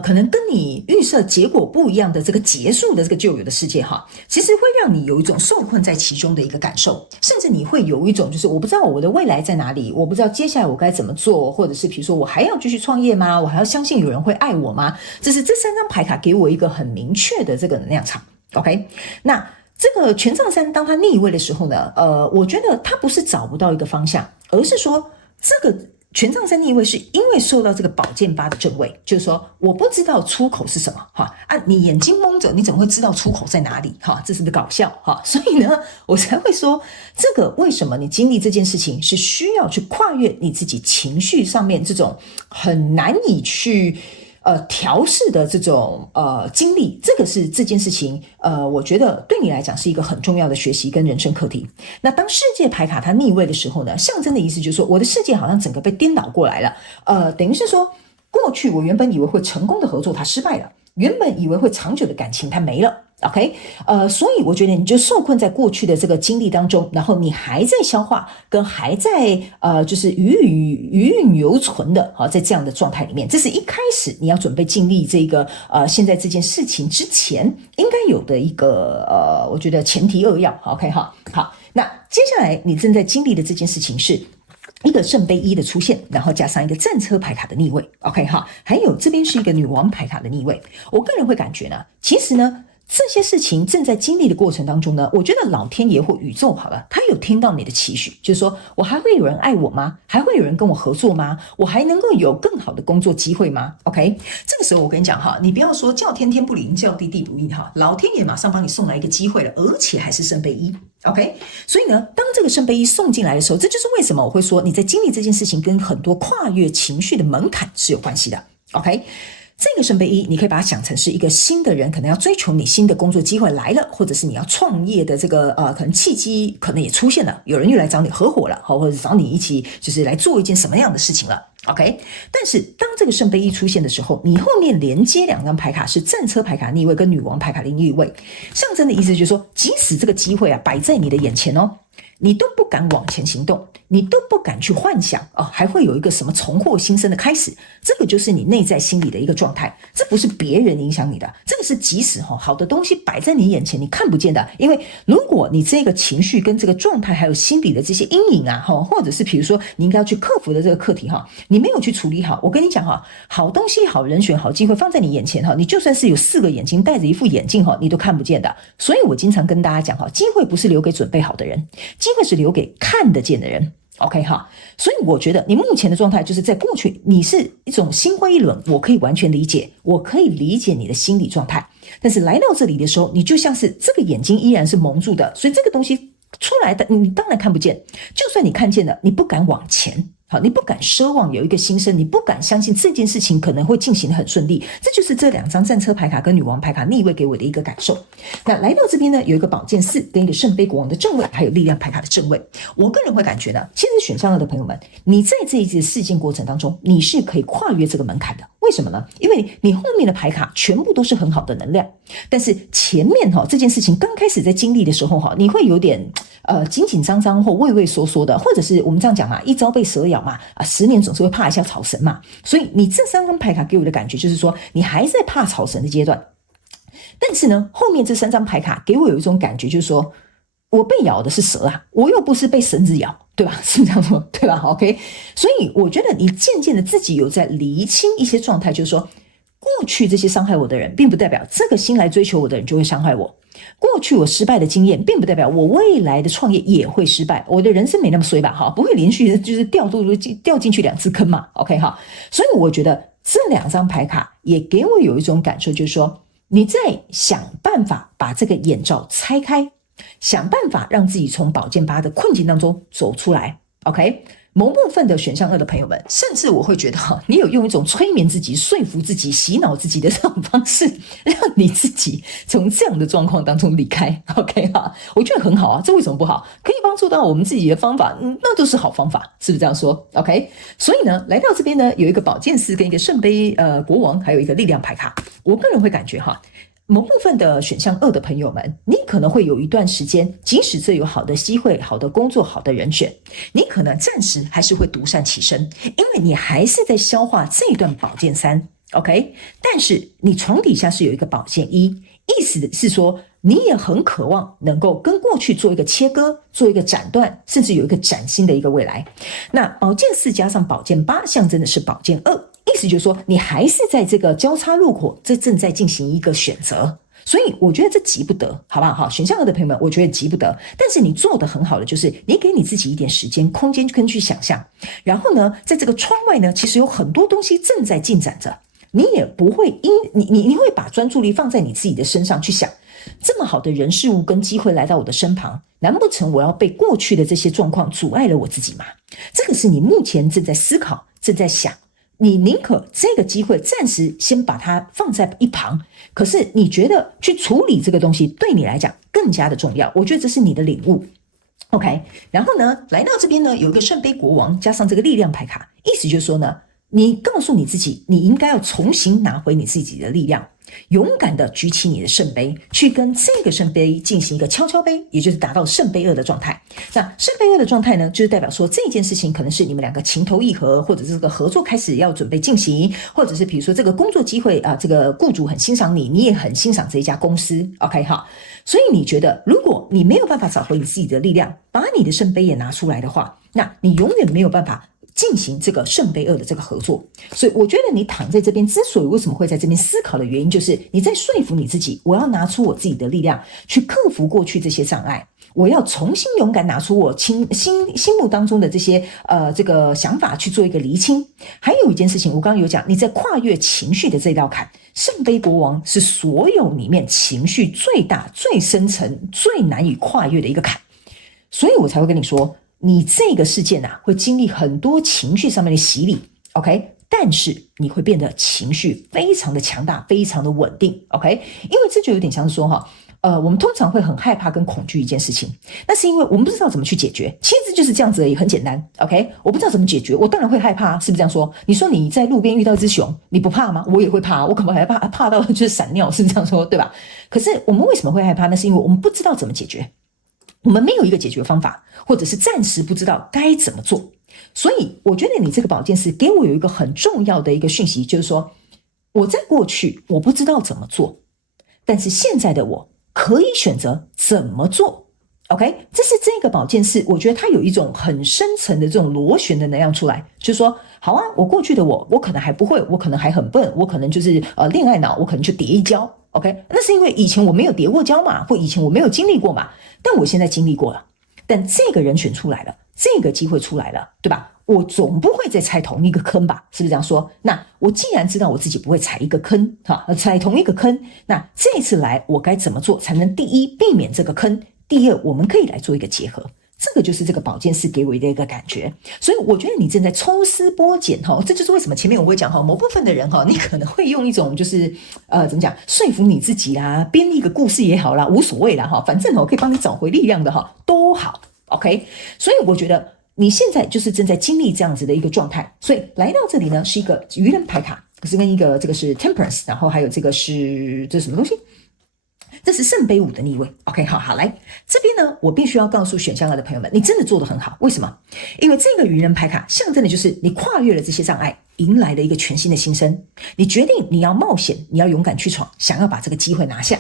可能跟你预设结果不一样的这个结束的这个旧有的世界哈，其实会让你有一种受困在其中的一个感受，甚至你会有一种就是我不知道我的未来在哪里，我不知道接下来我该怎么做，或者是比如说我还要继续创业吗？我还要相信有人会爱我吗？这是这3张牌卡给我一个很明确的这个能量场。OK， 那这个权杖3当它逆位的时候呢，我觉得它不是找不到一个方向，而是说这个权杖3逆位是因为受到这个宝剑8的正位，就是说我不知道出口是什么你眼睛蒙着，你怎么会知道出口在哪里这是不是搞笑所以呢，我才会说这个为什么你经历这件事情是需要去跨越你自己情绪上面这种很难以去调试的这种经历，这个是这件事情我觉得对你来讲是一个很重要的学习跟人生课题。那当世界牌卡它逆位的时候呢，象征的意思就是说我的世界好像整个被颠倒过来了，等于是说过去我原本以为会成功的合作它失败了，原本以为会长久的感情它没了， OK，所以我觉得你就受困在过去的这个经历当中，然后你还在消化，跟还在就是余韵犹存的，在这样的状态里面，这是一开始你要准备经历这个现在这件事情之前应该有的一个我觉得前提扼要。OK 哈，好，那接下来你正在经历的这件事情是一个圣杯一的出现，然后加上一个战车牌卡的逆位 ，OK 哈，还有这边是一个女王牌卡的逆位。我个人会感觉呢，其实呢，这些事情正在经历的过程当中呢，我觉得老天爷或宇宙好了，他有听到你的期许，就是说我还会有人爱我吗？还会有人跟我合作吗？我还能够有更好的工作机会吗 ？OK， 这个时候我跟你讲哈，你不要说叫天天不灵，叫地地不应哈，老天爷马上帮你送来一个机会了，而且还是圣杯一。OK， 所以呢，当这个圣杯一送进来的时候，这就是为什么我会说你在经历这件事情跟很多跨越情绪的门槛是有关系的。OK。这个圣杯一，你可以把它想成是一个新的人，可能要追求你新的工作机会来了，或者是你要创业的这个可能契机可能也出现了，有人又来找你合伙了，或者找你一起就是来做一件什么样的事情了。OK， 但是当这个圣杯一出现的时候，你后面连接两张牌卡是战车牌卡逆位跟女王牌卡的逆位，象征的意思就是说，即使这个机会摆在你的眼前哦，你都不敢往前行动，你都不敢去幻想还会有一个什么重获新生的开始，这个就是你内在心理的一个状态，这不是别人影响你的，这个是即使好的东西摆在你眼前你看不见的，因为如果你这个情绪跟这个状态还有心理的这些阴影或者是比如说你应该要去克服的这个课题你没有去处理好，我跟你讲好东西好人选好机会放在你眼前你就算是有4个眼睛戴着一副眼镜你都看不见的，所以我经常跟大家讲机会不是留给准备好的人，机会是留给看得见的人。OK 哈，所以我觉得你目前的状态就是在过去你是一种心灰意冷，我可以完全理解，我可以理解你的心理状态，但是来到这里的时候，你就像是这个眼睛依然是蒙住的，所以这个东西出来的你当然看不见，就算你看见了，你不敢往前。好，你不敢奢望有一个新生，你不敢相信这件事情可能会进行得很顺利，这就是这2张战车牌卡跟女王牌卡逆位给我的一个感受。那来到这边呢，有一个宝剑4跟一个圣杯国王的正位，还有力量牌卡的正位。我个人会感觉呢，其实选项2的朋友们，你在这一次事件过程当中，你是可以跨越这个门槛的。为什么呢？因为你后面的牌卡全部都是很好的能量，但是前面这件事情刚开始在经历的时候你会有点紧紧张张或畏畏缩缩的，或者是我们这样讲嘛，一朝被蛇咬嘛，10年总是会怕一下草绳嘛，所以你这3张牌卡给我的感觉就是说你还在怕草绳的阶段，但是呢后面这3张牌卡给我有一种感觉，就是说我被咬的是蛇啊，我又不是被绳子咬，对吧？是这样说，对吧 ？OK， 所以我觉得你渐渐的自己有在厘清一些状态，就是说过去这些伤害我的人，并不代表这个新来追求我的人就会伤害我。过去我失败的经验，并不代表我未来的创业也会失败。我的人生没那么衰吧？不会连续就是掉进去2次坑嘛 ？OK 哈，所以我觉得这2张牌卡也给我有一种感受，就是说你在想办法把这个眼罩拆开，想办法让自己从宝剑8的困境当中走出来。OK。某部分的选项2的朋友们，甚至我会觉得你有用一种催眠自己、说服自己、洗脑自己的这种方式，让你自己从这样的状况当中离开。OK 哈，我觉得很好啊，这为什么不好？可以帮助到我们自己的方法，那都是好方法，是不是这样说 ？OK， 所以呢，来到这边呢，有一个宝剑4跟一个圣杯国王，还有一个力量牌卡。我个人会感觉某部分的选项2的朋友们，你可能会有一段时间，即使这有好的机会、好的工作、好的人选，你可能暂时还是会独善其身，因为你还是在消化这段宝剑3 OK， 但是你床底下是有一个宝剑1，意思是说你也很渴望能够跟过去做一个切割，做一个斩断，甚至有一个崭新的一个未来。那宝剑4加上宝剑8象征的是宝剑2，意思就是说你还是在这个交叉路口，这正在进行一个选择，所以我觉得这急不得，好不好？选项2的朋友们，我觉得急不得，但是你做得很好的就是你给你自己一点时间空间跟去想象，然后呢在这个窗外呢其实有很多东西正在进展着，你也不会你会把专注力放在你自己的身上去想，这么好的人事物跟机会来到我的身旁，难不成我要被过去的这些状况阻碍了我自己吗？这个是你目前正在思考，正在想，你宁可这个机会暂时先把它放在一旁，可是你觉得去处理这个东西对你来讲更加的重要，我觉得这是你的领悟。OK， 然后呢来到这边呢有一个圣杯国王加上这个力量牌卡，意思就是说呢，你告诉你自己你应该要重新拿回你自己的力量，勇敢的举起你的圣杯，去跟这个圣杯进行一个敲敲杯，也就是达到圣杯2的状态。那圣杯2的状态呢，就是代表说这件事情可能是你们两个情投意合，或者是这个合作开始要准备进行，或者是比如说这个工作机会这个雇主很欣赏你，你也很欣赏这一家公司 OK 哈。所以你觉得如果你没有办法找回你自己的力量，把你的圣杯也拿出来的话，那你永远没有办法进行这个圣杯2的这个合作。所以我觉得你躺在这边之所以为什么会在这边思考的原因，就是你在说服你自己，我要拿出我自己的力量去克服过去这些障碍，我要重新勇敢拿出我心目当中的这些这个想法去做一个厘清。还有一件事情我刚刚有讲，你在跨越情绪的这道坎，圣杯国王是所有里面情绪最大最深层最难以跨越的一个坎，所以我才会跟你说你这个事件会经历很多情绪上面的洗礼 OK， 但是你会变得情绪非常的强大非常的稳定 OK， 因为这就有点像是说我们通常会很害怕跟恐惧一件事情，那是因为我们不知道怎么去解决，其实就是这样子而已，很简单 OK， 我不知道怎么解决，我当然会害怕是不是这样说？你说你在路边遇到一只熊，你不怕吗？我也会怕，我可能还怕到就是闪尿，是不是这样说？对吧？可是我们为什么会害怕？那是因为我们不知道怎么解决，我们没有一个解决方法，或者是暂时不知道该怎么做。所以我觉得你这个宝剑四给我有一个很重要的一个讯息，就是说我在过去我不知道怎么做，但是现在的我可以选择怎么做 OK， 这是这个宝剑四我觉得它有一种很深层的这种螺旋的能量出来，就是说好啊，我过去的我可能还不会，我可能还很笨，我可能就是恋爱脑，我可能就跌一跤 OK， 那是因为以前我没有跌过跤嘛，或以前我没有经历过嘛，但我现在经历过了，但这个人选出来了，这个机会出来了，对吧？我总不会再踩同一个坑吧，是不是这样说？那我既然知道我自己不会踩一个坑踩同一个坑，那这次来我该怎么做才能第一避免这个坑，第二我们可以来做一个结合，这个就是这个宝剑四给我的一个感觉。所以我觉得你正在抽丝剥茧这就是为什么前面我会讲某部分的人你可能会用一种就是怎么讲，说服你自己啦，编一个故事也好啦，无所谓啦反正可以帮你找回力量的都好 OK。 所以我觉得你现在就是正在经历这样子的一个状态，所以来到这里呢是一个愚人牌卡，可是跟一个这个是 Temperance， 然后还有这个是这是什么东西？这是圣杯5的逆位 OK， 好来这边呢我必须要告诉选项2的朋友们，你真的做得很好。为什么？因为这个愚人牌卡象征的就是你跨越了这些障碍，迎来了一个全新的新生，你决定你要冒险，你要勇敢去闯，想要把这个机会拿下。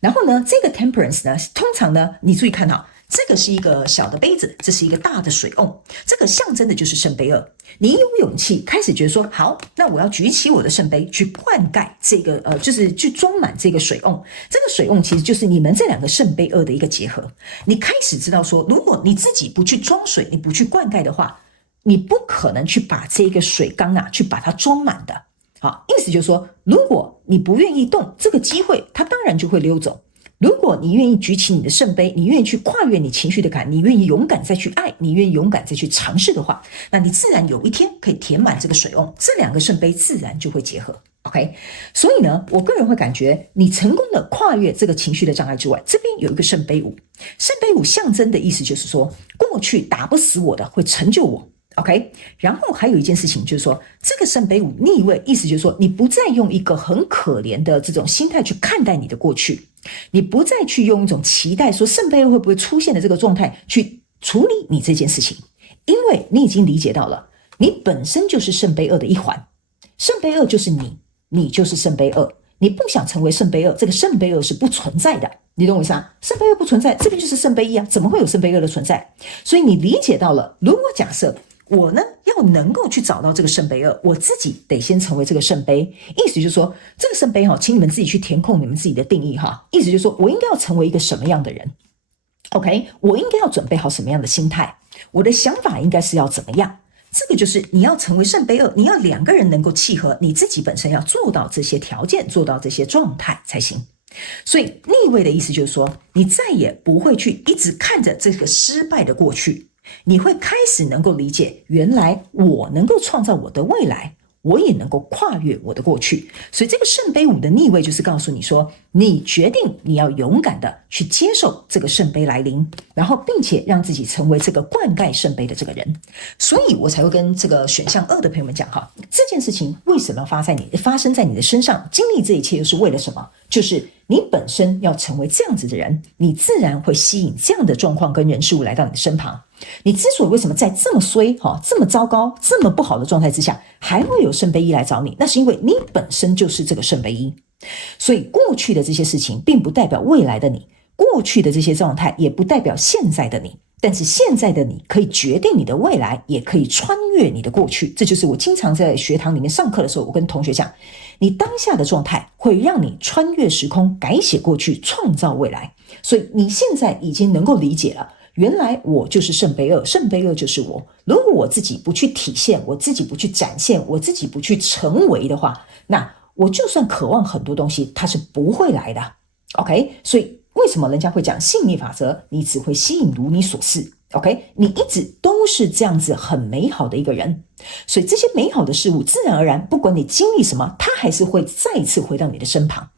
然后呢这个 Temperance 呢通常呢你注意看这个是一个小的杯子，这是一个大的水瓮，这个象征的就是圣杯2。你有勇气开始觉得说好，那我要举起我的圣杯去灌溉这个就是去装满这个水瓮，这个水瓮其实就是你们这两个圣杯2的一个结合。你开始知道说如果你自己不去装水，你不去灌溉的话，你不可能去把这个水缸去把它装满的。好，意思就是说如果你不愿意动，这个机会它当然就会溜走。如果你愿意举起你的圣杯，你愿意去跨越你情绪的坎，你愿意勇敢再去爱，你愿意勇敢再去尝试的话，那你自然有一天可以填满这个水瓮，这两个圣杯自然就会结合 OK。 所以呢我个人会感觉你成功的跨越这个情绪的障碍之外，这边有一个圣杯5，圣杯5象征的意思就是说过去打不死我的会成就我OK， 然后还有一件事情就是说这个圣杯5逆位，意思就是说你不再用一个很可怜的这种心态去看待你的过去，你不再去用一种期待说圣杯2会不会出现的这个状态去处理你这件事情，因为你已经理解到了你本身就是圣杯2的一环，圣杯2就是你就是圣杯2，你不想成为圣杯2，这个圣杯2是不存在的，你懂我意思啊？圣杯2不存在，这边就是圣杯1怎么会有圣杯2的存在？所以你理解到了，如果假设我呢要能够去找到这个圣杯2，我自己得先成为这个圣杯。意思就是说这个圣杯请你们自己去填空你们自己的定义意思就是说我应该要成为一个什么样的人 OK， 我应该要准备好什么样的心态，我的想法应该是要怎么样，这个就是你要成为圣杯2，你要两个人能够契合，你自己本身要做到这些条件，做到这些状态才行。所以逆位的意思就是说你再也不会去一直看着这个失败的过去，你会开始能够理解，原来我能够创造我的未来，我也能够跨越我的过去。所以这个圣杯五的逆位就是告诉你说，你决定你要勇敢的去接受这个圣杯来临，然后并且让自己成为这个灌溉圣杯的这个人。所以我才会跟这个选项2的朋友们讲哈，这件事情为什么要发生在你的身上，经历这一切又是为了什么？就是你本身要成为这样子的人，你自然会吸引这样的状况跟人事物来到你的身旁。你之所以为什么在这么衰、这么糟糕、这么不好的状态之下，还会有圣杯一来找你，那是因为你本身就是这个圣杯一。所以过去的这些事情并不代表未来的你，过去的这些状态也不代表现在的你，但是现在的你可以决定你的未来，也可以穿越你的过去。这就是我经常在学堂里面上课的时候，我跟同学讲，你当下的状态会让你穿越时空，改写过去，创造未来。所以你现在已经能够理解了，原来我就是圣杯二，圣杯二就是我。如果我自己不去体现，我自己不去展现，我自己不去成为的话，那我就算渴望很多东西，它是不会来的。OK， 所以为什么人家会讲吸引力法则？你只会吸引如你所示。OK， 你一直都是这样子很美好的一个人，所以这些美好的事物自然而然，不管你经历什么，它还是会再一次回到你的身旁。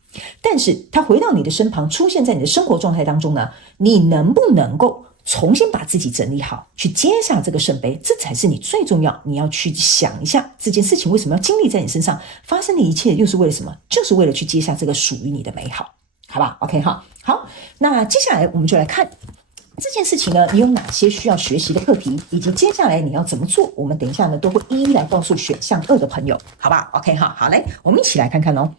但是它回到你的身旁，出现在你的生活状态当中呢，你能不能够重新把自己整理好，去接下这个圣杯，这才是你最重要。你要去想一下这件事情为什么要经历在你身上，发生的一切又是为了什么？就是为了去接下这个属于你的美好，好吧 ？OK 哈，好，那接下来我们就来看这件事情呢，你有哪些需要学习的课题，以及接下来你要怎么做，我们等一下呢都会一一来告诉选项2的朋友，好吧 ？OK 哈，好嘞，我们一起来看看哦。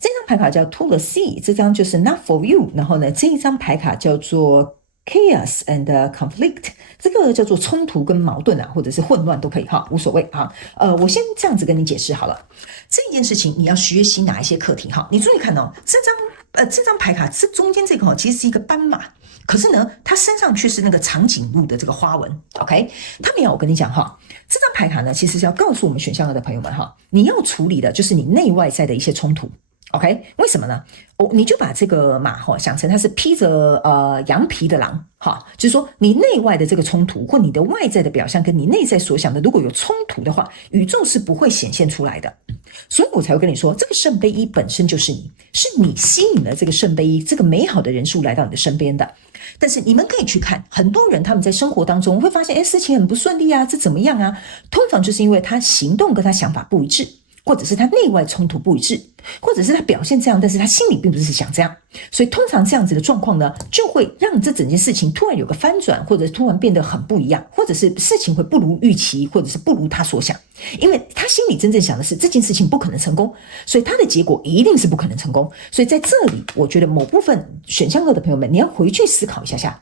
这张牌卡叫 To the Sea， 这张就是 Not for you。然后呢，这一张牌卡叫做 Chaos and Conflict， 这个叫做冲突跟矛盾啊，或者是混乱都可以哈，无所谓哈。我先这样子跟你解释好了，这件事情你要学习哪一些课题哈？你注意看哦，这张牌卡这中间这个其实是一个斑马，可是呢，它身上却是那个长颈鹿的这个花纹。OK， 他们要我跟你讲哈，这张牌卡呢，其实是要告诉我们选项2的朋友们哈，你要处理的就是你内外在的一些冲突。OK， 为什么呢？你就把这个马想成它是披着羊皮的狼就是说你内外的这个冲突，或你的外在的表象跟你内在所想的如果有冲突的话，宇宙是不会显现出来的。所以我才会跟你说，这个圣杯一本身就是你，是你吸引了这个圣杯一这个美好的人数来到你的身边的。但是你们可以去看，很多人他们在生活当中会发现，事情很不顺利啊，这怎么样啊？通常就是因为他行动跟他想法不一致，或者是他内外冲突不一致，或者是他表现这样，但是他心里并不是想这样。所以通常这样子的状况呢，就会让这整件事情突然有个翻转，或者突然变得很不一样，或者是事情会不如预期，或者是不如他所想。因为他心里真正想的是这件事情不可能成功，所以他的结果一定是不可能成功。所以在这里，我觉得某部分选项2的朋友们，你要回去思考一下，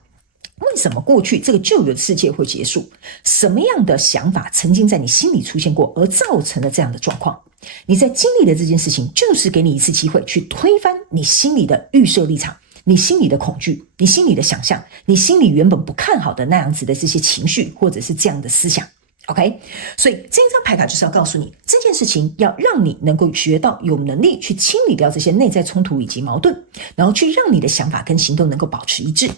为什么过去这个旧有的世界会结束？什么样的想法曾经在你心里出现过，而造成了这样的状况？你在经历的这件事情，就是给你一次机会去推翻你心里的预设立场，你心里的恐惧，你心里的想象，你心里原本不看好的那样子的这些情绪，或者是这样的思想。OK， 所以这一张牌卡就是要告诉你，这件事情要让你能够学到有能力去清理掉这些内在冲突以及矛盾，然后去让你的想法跟行动能够保持一致。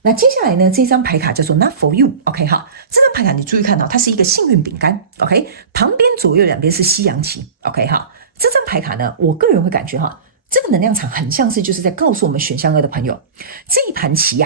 那接下来呢，这张牌卡叫做 Not for you。 OK 哈，这张牌卡你注意看到它是一个幸运饼干。 OK， 旁边左右两边是西洋棋。 OK 哈，这张牌卡呢，我个人会感觉这个能量场很像是就是在告诉我们选项2的朋友，这一盘棋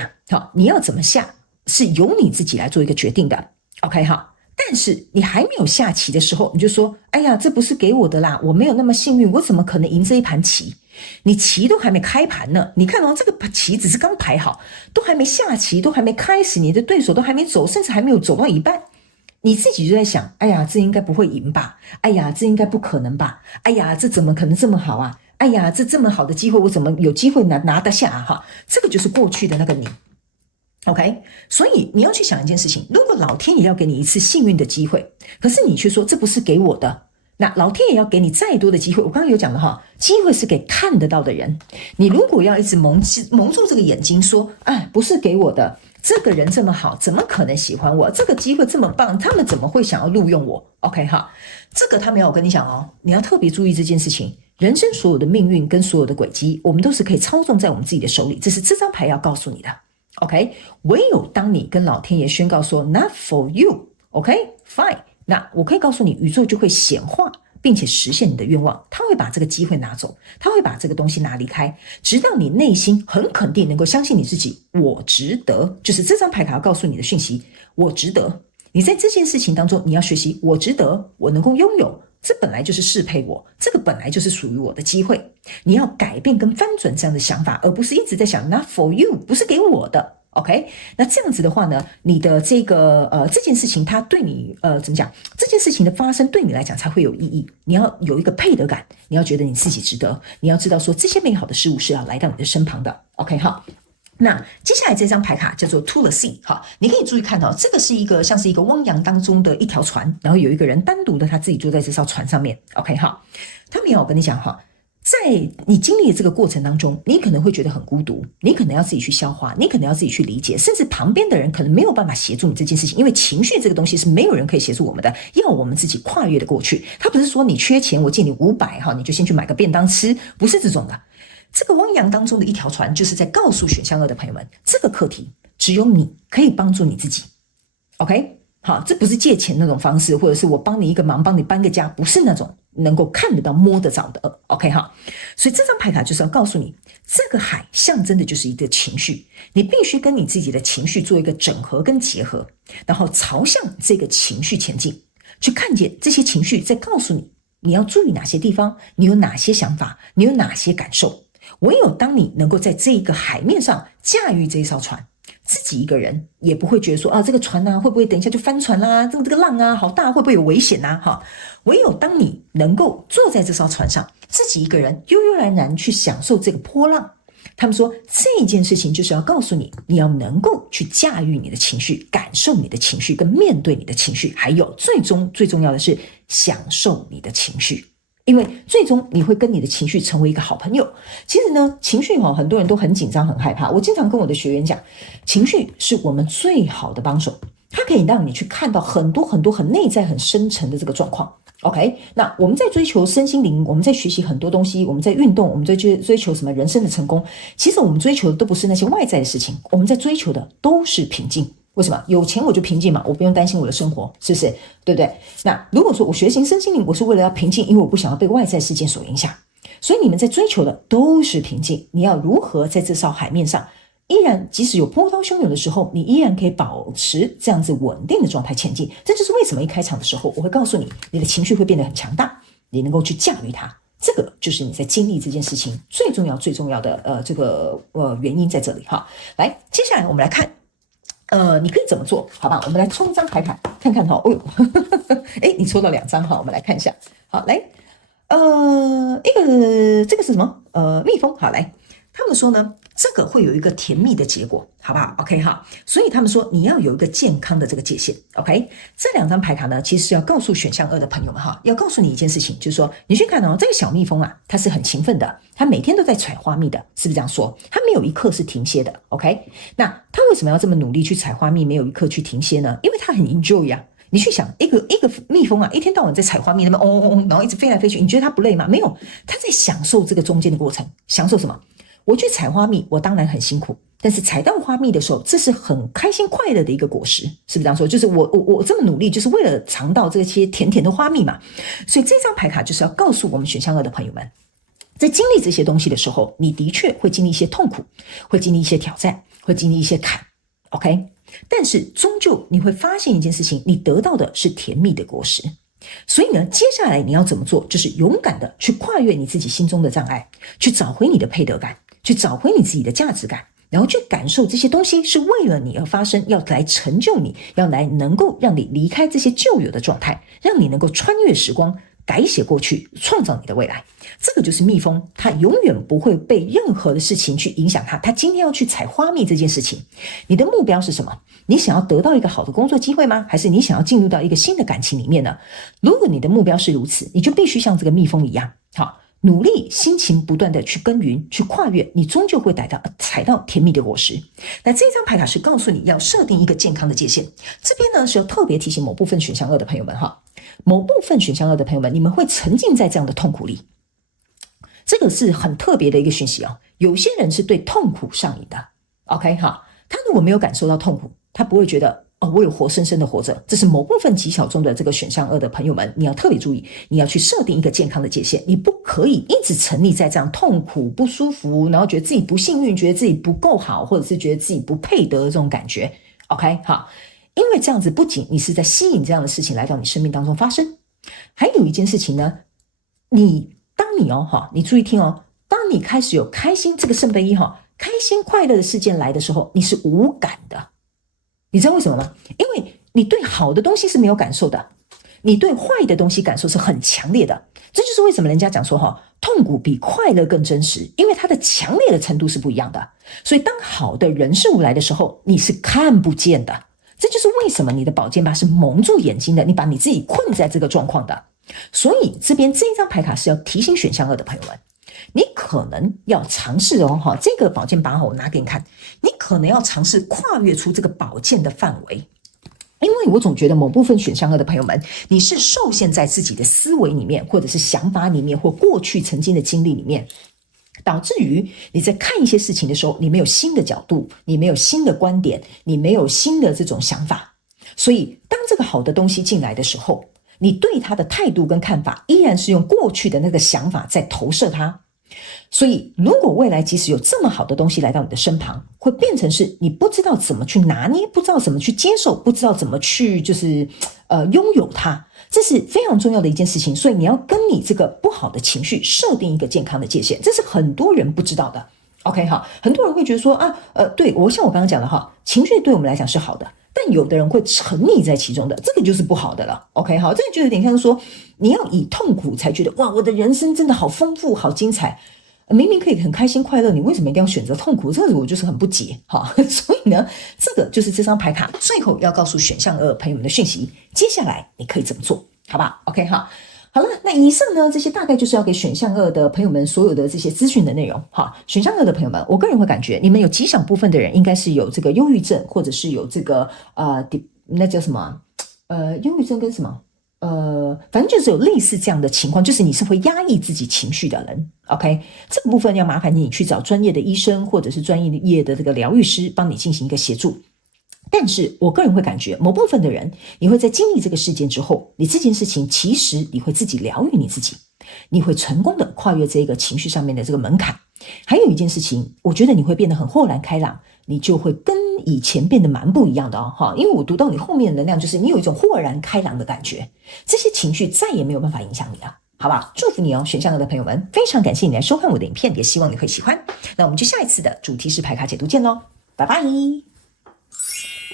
你要怎么下是由你自己来做一个决定的。 OK 哈，但是你还没有下棋的时候，你就说，哎呀，这不是给我的啦，我没有那么幸运，我怎么可能赢这一盘棋？你棋都还没开盘呢，你看这个棋只是刚排好，都还没下棋，都还没开始，你的对手都还没走，甚至还没有走到一半，你自己就在想，哎呀，这应该不会赢吧？哎呀，这应该不可能吧？哎呀，这怎么可能这么好啊？哎呀，这么好的机会，我怎么有机会拿得下啊？这个就是过去的那个你。OK， 所以你要去想一件事情，如果老天爷要给你一次幸运的机会，可是你却说这不是给我的，那老天爷要给你再多的机会，我刚刚有讲的机会是给看得到的人。你如果要一直蒙住这个眼睛说，不是给我的，这个人这么好，怎么可能喜欢我？这个机会这么棒，他们怎么会想要录用我？ OK 哈，这个他没有跟你讲你要特别注意这件事情。人生所有的命运跟所有的轨迹，我们都是可以操纵在我们自己的手里，这是这张牌要告诉你的。OK， 唯有当你跟老天爷宣告说 Not for you， OK， fine，那我可以告诉你，宇宙就会显化并且实现你的愿望，他会把这个机会拿走，他会把这个东西拿离开，直到你内心很肯定能够相信你自己，我值得，就是这张牌卡要告诉你的讯息，我值得。你在这件事情当中，你要学习我值得，我能够拥有，这本来就是适配我，这个本来就是属于我的机会。你要改变跟翻转这样的想法，而不是一直在想 not for you， 不是给我的。OK， 那这样子的话呢，你的这件事情它对你怎么讲？这件事情的发生对你来讲才会有意义。你要有一个配得感，你要觉得你自己值得，你要知道说这些美好的事物是要来到你的身旁的。OK， 好。那接下来这张牌卡叫做 To the Sea， 好，你可以注意看到，这个是一个像是一个汪洋当中的一条船，然后有一个人单独的他自己坐在这艘船上面。OK， 好，他们要我跟你讲哈。在你经历的这个过程当中，你可能会觉得很孤独，你可能要自己去消化，你可能要自己去理解，甚至旁边的人可能没有办法协助你这件事情，因为情绪这个东西是没有人可以协助我们的，要我们自己跨越的过去。他不是说你缺钱，我借你500哈，你就先去买个便当吃，不是这种的。这个汪洋当中的一条船，就是在告诉选项2的朋友们，这个课题只有你可以帮助你自己。OK。好，这不是借钱那种方式，或者是我帮你一个忙，帮你搬个家，不是那种能够看得到摸得着的。OK 哈，所以这张牌卡就是要告诉你，这个海象征的就是一个情绪，你必须跟你自己的情绪做一个整合跟结合，然后朝向这个情绪前进，去看见这些情绪在告诉你，你要注意哪些地方，你有哪些想法，你有哪些感受。唯有当你能够在这一个海面上驾驭这一艘船，自己一个人也不会觉得说这个船会不会等一下就翻船啦，这个浪好大，会不会有危险哈，唯有当你能够坐在这艘船上，自己一个人悠悠然然去享受这个波浪，他们说这件事情就是要告诉你，你要能够去驾驭你的情绪，感受你的情绪，跟面对你的情绪，还有最重要的是享受你的情绪。因为最终你会跟你的情绪成为一个好朋友。其实呢，情绪很多人都很紧张很害怕，我经常跟我的学员讲，情绪是我们最好的帮手，它可以让你去看到很多很多很内在很深层的这个状况。OK， 那我们在追求身心灵，我们在学习很多东西，我们在运动，我们在追求什么人生的成功，其实我们追求的都不是那些外在的事情，我们在追求的都是平静。为什么？有钱我就平静嘛，我不用担心我的生活，是不是？对不对？那如果说我学习身心灵，我是为了要平静，因为我不想要被外在事件所影响，所以你们在追求的都是平静。你要如何在这艘海面上，依然即使有波涛汹涌的时候，你依然可以保持这样子稳定的状态前进。这就是为什么一开场的时候我会告诉你，你的情绪会变得很强大，你能够去驾驭它。这个就是你在经历这件事情最重要的原因在这里哈。来，接下来我们来看。你可以怎么做？好吧，我们来抽一张牌卡看看哈。哦呦，你抽到2张哈，我们来看一下。好，来，这个是什么？蜜蜂。好，来，他们说呢，这个会有一个甜蜜的结果，好不好 ？OK 哈，所以他们说你要有一个健康的这个界限。OK， 这2张牌卡呢，其实是要告诉选项2的朋友们哈，要告诉你一件事情，就是说你去看这个小蜜蜂它是很勤奋的，它每天都在采花蜜的，是不是这样说？它没有一刻是停歇的。OK， 那它为什么要这么努力去采花蜜，没有一刻去停歇呢？因为它很 enjoy 啊。你去想，一个蜜蜂一天到晚在采花蜜那边然后一直飞来飞去，你觉得它不累吗？没有，它在享受这个中间的过程。享受什么？我去采花蜜，我当然很辛苦，但是采到花蜜的时候，这是很开心快乐的一个果实，是不是这样说？就是我这么努力，就是为了尝到这些甜甜的花蜜嘛。所以这张牌卡就是要告诉我们选项2的朋友们，在经历这些东西的时候，你的确会经历一些痛苦，会经历一些挑战，会经历一些坎。OK， 但是终究你会发现一件事情，你得到的是甜蜜的果实。所以呢，接下来你要怎么做？就是勇敢的去跨越你自己心中的障碍，去找回你的配得感，去找回你自己的价值感，然后去感受这些东西是为了你而发生，要来成就你，要来能够让你离开这些旧有的状态，让你能够穿越时光，改写过去，创造你的未来。这个就是蜜蜂，它永远不会被任何的事情去影响它。它今天要去采花蜜这件事情，你的目标是什么？你想要得到一个好的工作机会吗？还是你想要进入到一个新的感情里面呢？如果你的目标是如此，你就必须像这个蜜蜂一样，好，努力辛勤不断的去耕耘，去跨越，你终究会采到甜蜜的果实。那这张牌卡是告诉你要设定一个健康的界限。这边呢是要特别提醒某部分选项2的朋友们哈，某部分选项2的朋友们，你们会沉浸在这样的痛苦里。这个是很特别的一个讯息哦。有些人是对痛苦上瘾的 ，OK 哈，他如果没有感受到痛苦，他不会觉得我有活生生的活着，这是某部分极小众的这个选项2的朋友们，你要特别注意，你要去设定一个健康的界限，你不可以一直沉溺在这样痛苦、不舒服，然后觉得自己不幸运，觉得自己不够好，或者是觉得自己不配得的这种感觉。OK， 好，因为这样子不仅你是在吸引这样的事情来到你生命当中发生，还有一件事情呢，你注意听哦，当你开始有开心这个圣杯1开心快乐的事件来的时候，你是无感的。你知道为什么吗？因为你对好的东西是没有感受的，你对坏的东西感受是很强烈的。这就是为什么人家讲说痛苦比快乐更真实，因为它的强烈的程度是不一样的。所以当好的人事物来的时候，你是看不见的。这就是为什么你的宝剑八是蒙住眼睛的，你把你自己困在这个状况的。所以这边这一张牌卡是要提醒选项2的朋友们，你可能要尝试这个宝剑八我拿给你看，你可能要尝试跨越出这个宝剑的范围。因为我总觉得某部分选项2的朋友们，你是受限在自己的思维里面，或者是想法里面，或过去曾经的经历里面，导致于你在看一些事情的时候，你没有新的角度，你没有新的观点，你没有新的这种想法。所以当这个好的东西进来的时候，你对它的态度跟看法依然是用过去的那个想法在投射它。所以如果未来即使有这么好的东西来到你的身旁，会变成是你不知道怎么去拿捏，不知道怎么去接受，不知道怎么去拥有它，这是非常重要的一件事情。所以你要跟你这个不好的情绪设定一个健康的界限，这是很多人不知道的。OK 好，很多人会觉得说对，像我刚刚讲的情绪对我们来讲是好的，但有的人会沉溺在其中的，这个就是不好的了。OK 好，这个就有点像说你要以痛苦才觉得哇，我的人生真的好丰富好精彩，明明可以很开心快乐，你为什么一定要选择痛苦？这个我就是很不解所以呢，这个就是这张牌卡最后要告诉选项2朋友们的讯息，接下来你可以怎么做，好吧 OK 好了，那以上呢，这些大概就是要给选项2的朋友们所有的这些资讯的内容。选项2的朋友们，我个人会感觉你们有极小部分的人应该是有这个忧郁症，或者是有这个那叫什么忧郁症跟什么反正就是有类似这样的情况，就是你是会压抑自己情绪的人。OK， 这个部分要麻烦你去找专业的医生或者是专业的这个疗愈师帮你进行一个协助。但是我个人会感觉某部分的人，你会在经历这个事件之后，你这件事情其实你会自己疗愈你自己，你会成功的跨越这个情绪上面的这个门槛。还有一件事情，我觉得你会变得很豁然开朗，你就会跟以前变得蛮不一样的因为我读到你后面的能量，就是你有一种豁然开朗的感觉，这些情绪再也没有办法影响你了，好吧？祝福你选项2的朋友们，非常感谢你来收看我的影片，也希望你会喜欢。那我们就下一次的主题式牌卡解读见咯，拜拜。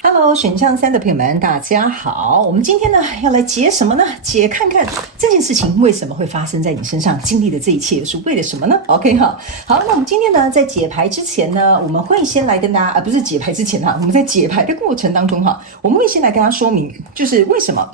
Hello， 选项3的朋友们，大家好。我们今天呢要来解什么呢？解看看这件事情为什么会发生在你身上，经历的这一切又是为了什么呢 ？OK 好，那我们今天呢在解牌之前呢，我们会先来跟大家不是解牌之前我们在解牌的过程当中我们会先来跟大家说明，就是为什么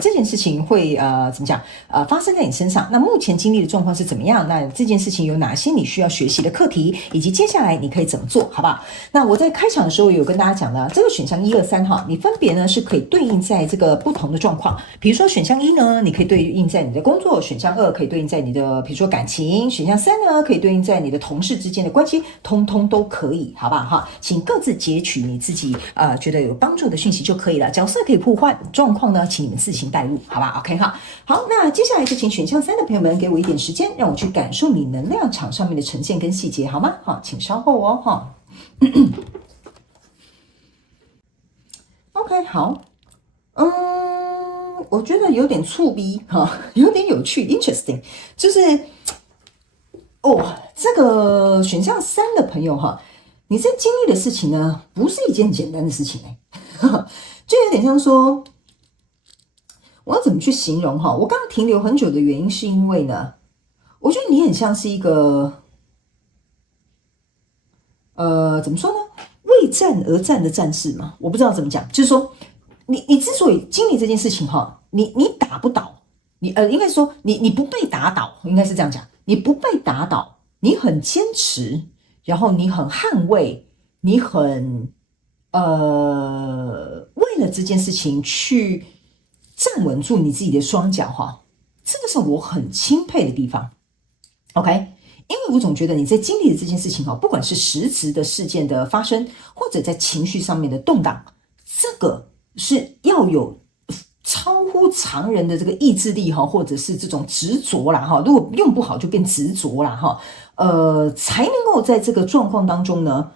这件事情会怎么讲发生在你身上。那目前经历的状况是怎么样？那这件事情有哪些你需要学习的课题，以及接下来你可以怎么做，好不好？那我在开场的时候有跟大家讲了，这个选项1、2、3你分别呢是可以对应在这个不同的状况。比如说选项1呢，你可以对应在你的工作；选项2可以对应在你的比如说感情；选项3呢可以对应在你的同事之间的关系，通通都可以，好不好请各自截取你自己觉得有帮助的讯息就可以了。角色可以互换，状况呢请你们自行带入，好吧 OK 好，那接下来就请选项3的朋友们给我一点时间，让我去感受你能量场上面的呈现跟细节，好吗？请稍后OK 好，我觉得有点触逼有点有趣 interesting， 就是这个选项3的朋友你在经历的事情呢不是一件简单的事情就有点像说，我要怎么去形容我刚刚停留很久的原因是因为呢，我觉得你很像是一个怎么说呢，为战而战的战士嘛，我不知道怎么讲，就是说你之所以经历这件事情你打不倒你应该说你不被打倒，应该是这样讲，你不被打倒，你很坚持，然后你很捍卫，你很为了这件事情去站稳住你自己的双脚这个是我很钦佩的地方 OK， 因为我总觉得你在经历的这件事情不管是实质的事件的发生，或者在情绪上面的动荡，这个是要有超乎常人的这个意志力哈，或者是这种执着啦哈，如果用不好就变执着啦哈，才能够在这个状况当中呢，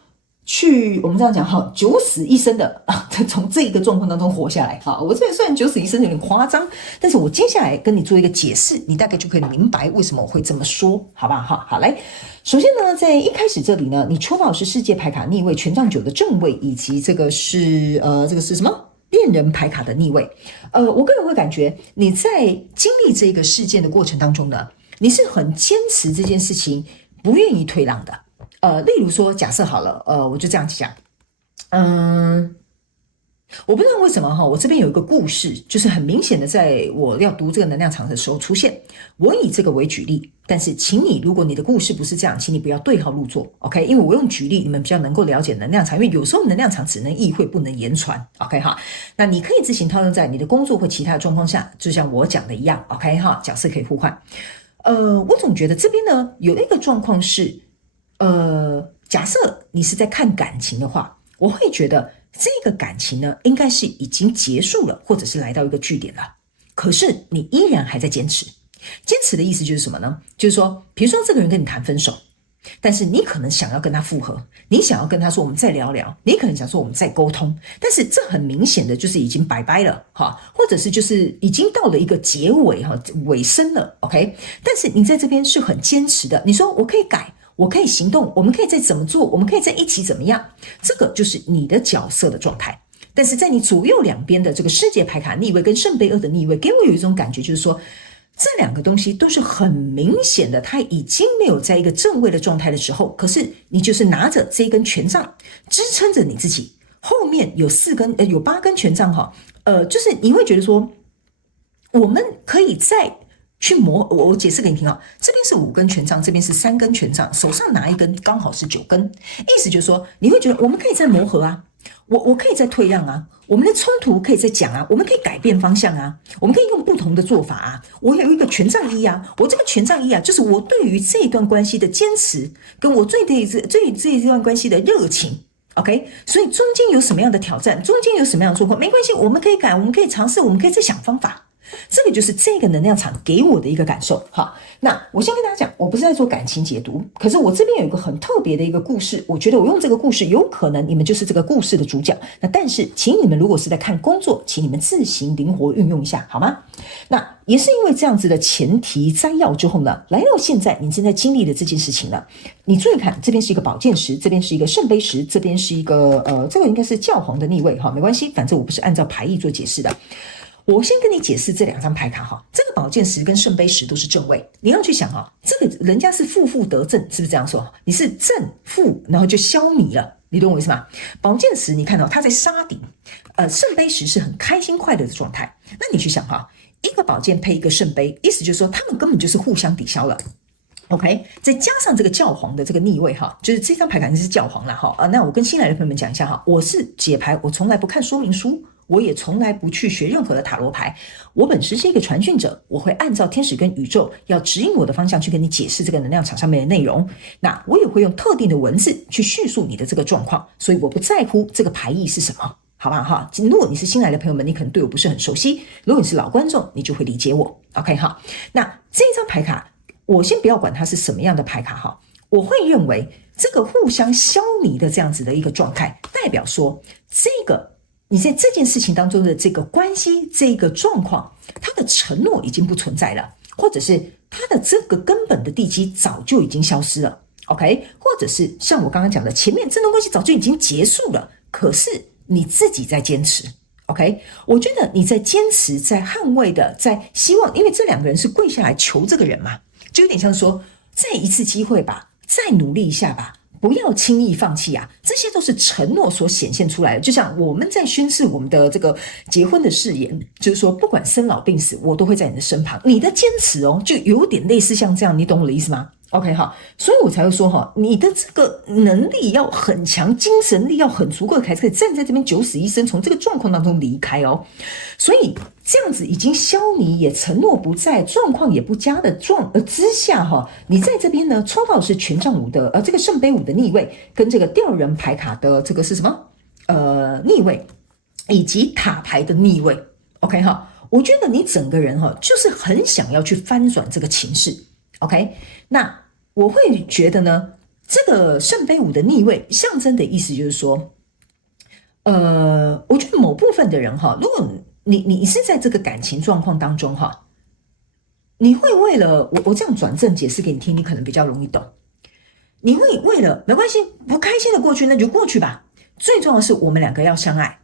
我们这样讲哈，九死一生的从这个状况当中活下来哈。我这虽然九死一生有点夸张，但是我接下来跟你做一个解释，你大概就可以明白为什么我会这么说，好吧哈？好，来，首先呢，在一开始这里呢，你抽到的是世界牌卡逆位、权杖9的正位，以及这个是什么？恋人牌卡的逆位。我个人会感觉你在经历这个事件的过程当中呢，你是很坚持这件事情，不愿意退让的。例如说，假设好了，我就这样讲，我不知道为什么哈，我这边有一个故事，就是很明显的，在我要读这个能量场的时候出现。我以这个为举例，但是请你，如果你的故事不是这样，请你不要对号入座 ，OK？ 因为我用举例，你们比较能够了解能量场，因为有时候能量场只能意会不能言传 ，OK 哈？那你可以自行套用在你的工作或其他的状况下，就像我讲的一样 ，OK 哈？角色可以互换。我总觉得这边呢有一个状况是，假设你是在看感情的话，我会觉得这个感情呢，应该是已经结束了，或者是来到一个据点了。可是你依然还在坚持。坚持的意思就是什么呢？就是说，比如说这个人跟你谈分手，但是你可能想要跟他复合，你想要跟他说我们再聊聊，你可能想说我们再沟通，但是这很明显的就是已经拜拜了哈，或者是就是已经到了一个结尾哈，尾声了 ，OK？ 但是你在这边是很坚持的，你说我可以改。我可以行动，我们可以再怎么做，我们可以在一起怎么样，这个就是你的角色的状态。但是在你左右两边的这个世界牌卡逆位跟圣杯2的逆位，给我有一种感觉，就是说这两个东西都是很明显的，它已经没有在一个正位的状态的时候，可是你就是拿着这一根权杖支撑着你自己，后面有8根权杖哈，就是你会觉得说，我们可以再去磨，我解释给你听啊，这边是5根权杖，这边是3根权杖，手上拿一根刚好是9根，意思就是说，你会觉得我们可以再磨合啊，我可以再退让啊，我们的冲突可以再讲啊，我们可以改变方向啊，我们可以用不同的做法啊。我有一个权杖1啊，我这个权杖1啊，就是我对于这段关系的坚持，跟我对这一段关系的热情。OK， 所以中间有什么样的挑战，中间有什么样的状况，没关系，我们可以改，我们可以尝试，我们可以再想方法。这个就是这个能量场给我的一个感受。好，那我先跟大家讲，我不是在做感情解读，可是我这边有一个很特别的一个故事，我觉得我用这个故事，有可能你们就是这个故事的主角。那但是，请你们如果是在看工作，请你们自行灵活运用一下，好吗？那也是因为这样子的前提摘要之后呢，来到现在你正在经历的这件事情了。你注意看，这边是一个宝剑石，这边是一个圣杯石，这边是一个这个应该是教皇的逆位哈，没关系，反正我不是按照牌意做解释的。我先跟你解释这2张牌卡哈，这个宝剑石跟圣杯石都是正位，你要去想哈，这个人家是负得正，是不是这样说？你是正负，然后就消弭了，你懂我意思吗？宝剑石你看到它在杀敌，圣杯石是很开心快乐的状态。那你去想哈，一个宝剑配一个圣杯，意思就是说他们根本就是互相抵消了。OK， 再加上这个教皇的这个逆位哈，就是这张牌肯定是教皇啦哈。那我跟新来的朋友们讲一下哈，我是解牌，我从来不看说明书，我也从来不去学任何的塔罗牌。我本身是一个传讯者，我会按照天使跟宇宙要指引我的方向去跟你解释这个能量场上面的内容。那我也会用特定的文字去叙述你的这个状况，所以我不在乎这个牌意是什么。好吧哈，如果你是新来的朋友们，你可能对我不是很熟悉；如果你是老观众，你就会理解我。OK 哈，那这张牌卡。我先不要管它是什么样的牌卡哈，我会认为这个互相消弭的这样子的一个状态，代表说这个你在这件事情当中的这个关系这个状况，它的承诺已经不存在了，或者是它的这个根本的地基早就已经消失了 ，OK， 或者是像我刚刚讲的，前面这段关系早就已经结束了，可是你自己在坚持。OK， 我觉得你在坚持，在捍卫的，在希望，因为这2个人是跪下来求这个人嘛。就有点像说，再一次机会吧，再努力一下吧，不要轻易放弃啊！这些都是承诺所显现出来的。就像我们在宣誓我们的这个结婚的誓言，就是说，不管生老病死，我都会在你的身旁。你的坚持哦，就有点类似像这样，你懂我的意思吗？OK 哈，所以我才会说哈，你的这个能力要很强，精神力要很足够，才可以站在这边九死一生，从这个状况当中离开哦。所以这样子已经消弭，也承诺不在，状况也不佳的之下哈，你在这边呢抽到的是权杖5的这个圣杯5的逆位，跟这个吊人牌卡的这个是什么逆位。以及塔牌的逆位。 OK 哈，我觉得你整个人哈就是很想要去翻转这个情势。 OK， 那我会觉得呢，这个圣杯五的逆位象征的意思就是说，我觉得某部分的人哈，如果你是在这个感情状况当中哈，你会为了我这样转正解释给你听，你可能比较容易懂。你会为了没关系，不开心的过去那就过去吧，最重要的是我们两个要相爱。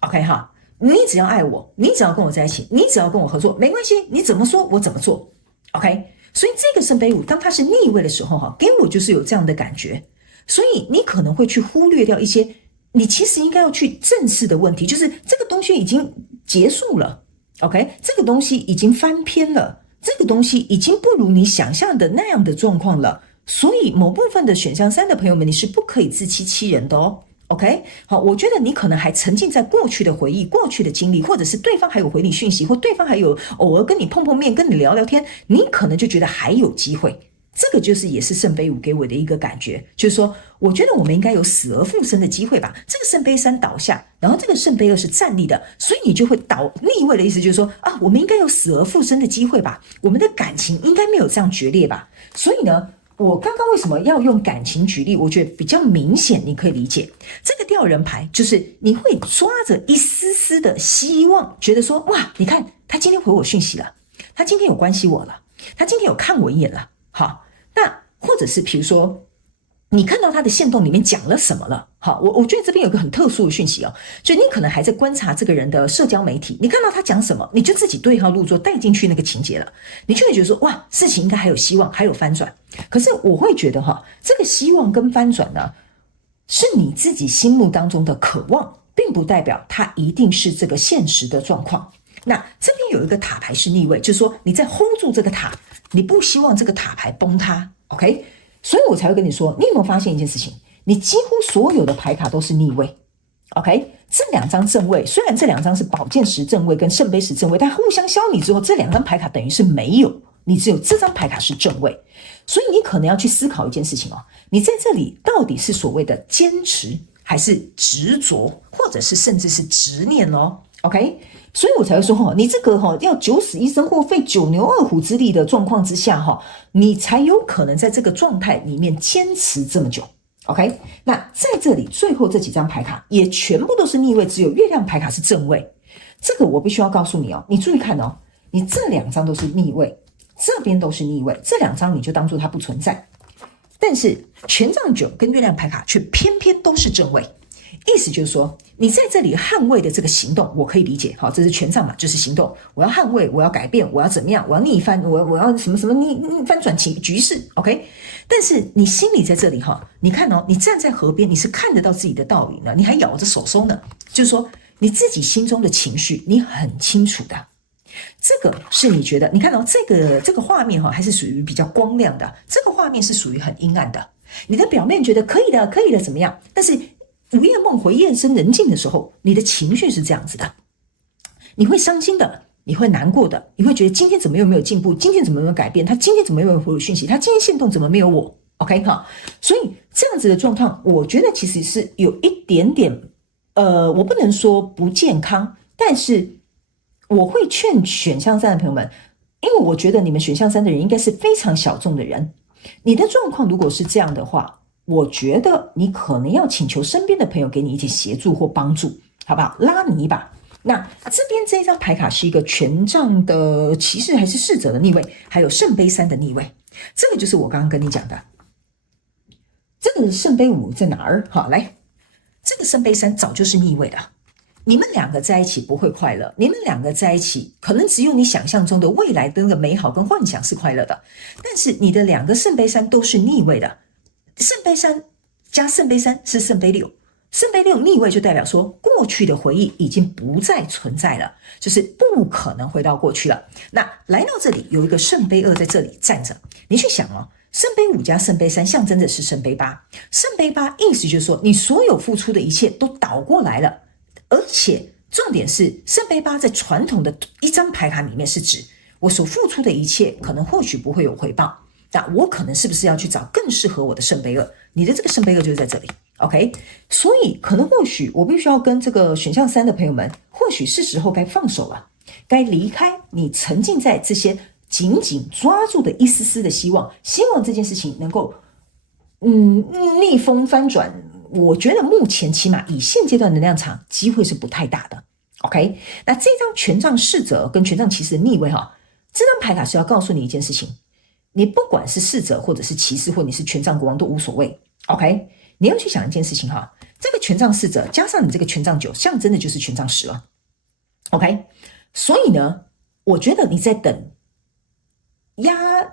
OK 哈，你只要爱我，你只要跟我在一起，你只要跟我合作，没关系，你怎么说我怎么做。 OK， 所以这个圣杯五当它是逆位的时候哈，给我就是有这样的感觉。所以你可能会去忽略掉一些你其实应该要去正视的问题，就是这个东西已经结束了。 OK， 这个东西已经翻篇了，这个东西已经不如你想象的那样的状况了。所以某部分的选项3的朋友们，你是不可以自欺欺人的哦。 OK， 好，我觉得你可能还沉浸在过去的回忆、过去的经历，或者是对方还有回你讯息，或对方还有偶尔跟你碰碰面、跟你聊聊天，你可能就觉得还有机会。这个就是也是圣杯五给我的一个感觉，就是说我觉得我们应该有死而复生的机会吧。这个圣杯3倒下，然后这个圣杯2是站立的，所以你就会逆位的意思就是说啊，我们应该有死而复生的机会吧，我们的感情应该没有这样决裂吧。所以呢，我刚刚为什么要用感情举例，我觉得比较明显，你可以理解。这个吊人牌就是你会抓着一丝丝的希望，觉得说哇，你看他今天回我讯息了，他今天有关心我了，他今天有看我一眼了。好，那或者是比如说你看到他的限动里面讲了什么了。好，我觉得这边有个很特殊的讯息哦，就你可能还在观察这个人的社交媒体，你看到他讲什么，你就自己对号入座带进去那个情节了，你就会觉得说哇，事情应该还有希望，还有翻转。可是我会觉得这个希望跟翻转呢，是你自己心目当中的渴望，并不代表它一定是这个现实的状况。那这边有一个塔牌是逆位，就是说你在 hold 住这个塔，你不希望这个塔牌崩塌。 OK， 所以我才会跟你说，你有没有发现一件事情，你几乎所有的牌卡都是逆位。 OK， 这2张正位，虽然这2张是宝剑十正位跟圣杯十正位，但互相消弭之后，这2张牌卡等于是没有，你只有这张牌卡是正位。所以你可能要去思考一件事情哦，你在这里到底是所谓的坚持，还是执着，或者是甚至是执念哦。 OK， 所以我才会说你这个要九死一生或费九牛二虎之力的状况之下你才有可能在这个状态里面坚持这么久。 OK， 那在这里最后这几张牌卡也全部都是逆位，只有月亮牌卡是正位。这个我必须要告诉你你注意看你这2张都是逆位，这边都是逆位，这2张你就当作它不存在。但是权杖9跟月亮牌卡却偏偏都是正位，意思就是说你在这里捍卫的这个行动我可以理解，这是权杖嘛，就是行动，我要捍卫，我要改变，我要怎么样，我要逆翻，我要什么什么逆翻转局势。 OK， 但是你心里在这里你看你站在河边，你是看得到自己的倒影呢，你还咬着手手呢，就是说你自己心中的情绪你很清楚的。这个是你觉得你看这个画面还是属于比较光亮的，这个画面是属于很阴暗的。你的表面觉得可以的可以的怎么样，但是午夜梦回夜深人静的时候，你的情绪是这样子的，你会伤心的，你会难过的，你会觉得今天怎么又没有进步，今天怎么没有改变，他今天怎么又没有回我讯息，他今天限动怎么没有我。 OK 所以这样子的状况我觉得其实是有一点点我不能说不健康，但是我会劝选项3的朋友们，因为我觉得你们选项3的人应该是非常小众的人，你的状况如果是这样的话，我觉得你可能要请求身边的朋友给你一起协助或帮助，好不好？拉你一把。那这边这一张牌卡是一个权杖的骑士还是侍者的逆位，还有圣杯3的逆位，这个就是我刚刚跟你讲的。这个圣杯5在哪儿？好，来，这个圣杯3早就是逆位了。你们2个在一起不会快乐，你们2个在一起可能只有你想象中的未来的那个美好跟幻想是快乐的，但是你的2个圣杯3都是逆位的，圣杯3加圣杯3是圣杯6，圣杯6逆位就代表说过去的回忆已经不再存在了，就是不可能回到过去了。那来到这里有一个圣杯2在这里站着，你去想圣杯5加圣杯3象征的是圣杯8，圣杯8意思就是说你所有付出的一切都倒过来了，而且重点是圣杯8在传统的一张牌卡里面是指我所付出的一切可能或许不会有回报，那我可能是不是要去找更适合我的圣杯2，你的这个圣杯2就是在这里。OK，所以或许我必须要跟这个选项3的朋友们，或许是时候该放手了，该离开你沉浸在这些紧紧抓住的一丝丝的希望，希望这件事情能够逆风翻转。我觉得目前起码以现阶段能量场机会是不太大的。OK， 那这张权杖侍者跟权杖骑士的逆位这张牌卡是要告诉你一件事情，你不管是侍者或者是骑士，或你是权杖国王都无所谓。OK， 你要去想一件事情这个权杖侍者加上你这个权杖9，象征的就是权杖10了。OK， 所以呢，我觉得你在等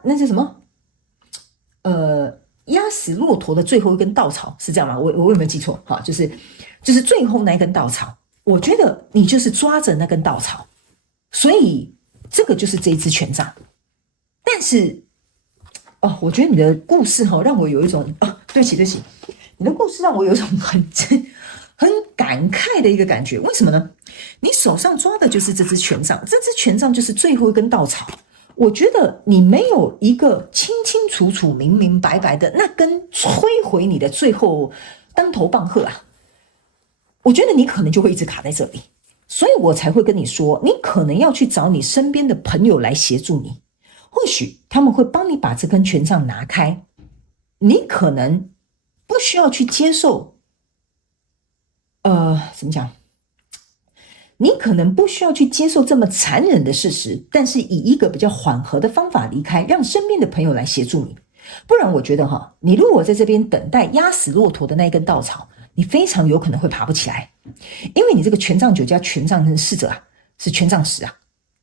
那是什么？压死骆驼的最后一根稻草，是这样吗？我有没有记错？就是最后那一根稻草，我觉得你就是抓着那根稻草，所以这个就是这一支权杖。但是我觉得你的故事让我有一种对不起，你的故事让我有一种很感慨的一个感觉。为什么呢？你手上抓的就是这支权杖，这支权杖就是最后一根稻草。我觉得你没有一个清清楚楚、明明白白的那根摧毁你的最后当头棒喝我觉得你可能就会一直卡在这里，所以我才会跟你说，你可能要去找你身边的朋友来协助你，或许他们会帮你把这根权杖拿开。你可能不需要去接受，怎么讲？你可能不需要去接受这么残忍的事实，但是以一个比较缓和的方法离开，让身边的朋友来协助你。不然我觉得你如果在这边等待压死骆驼的那一根稻草，你非常有可能会爬不起来，因为你这个权杖9加权杖侍者是权杖10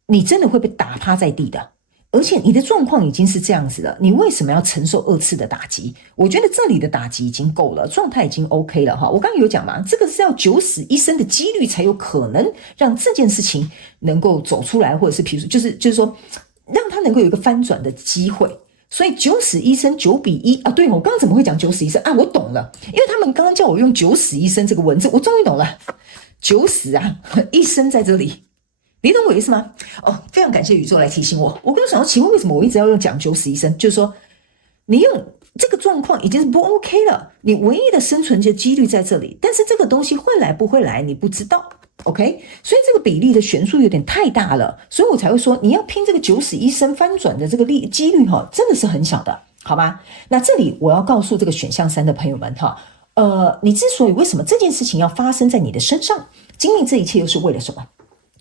你真的会被打趴在地的。而且你的状况已经是这样子了，你为什么要承受2次的打击？我觉得这里的打击已经够了，状态已经 OK 了我刚刚有讲嘛，这个是要9死1生的几率才有可能让这件事情能够走出来，或者是比如说就是说让它能够有一个翻转的机会。所以9死1生9比1对，我刚刚怎么会讲9死1生我懂了，因为他们刚刚叫我用9死1生这个文字，我终于懂了，9死1生在这里。你懂我意思吗？非常感谢宇宙来提醒我。我刚刚想要请问，为什么我一直要用讲9死1生？就是说，你用这个状况已经是不 OK 了，你唯一的生存的几率在这里，但是这个东西会来不会来，你不知道。OK， 所以这个比例的悬殊有点太大了，所以我才会说，你要拼这个9死1生翻转的这个几率真的是很小的，好吧？那这里我要告诉这个选项3的朋友们你之所以为什么这件事情要发生在你的身上，经历这一切又是为了什么？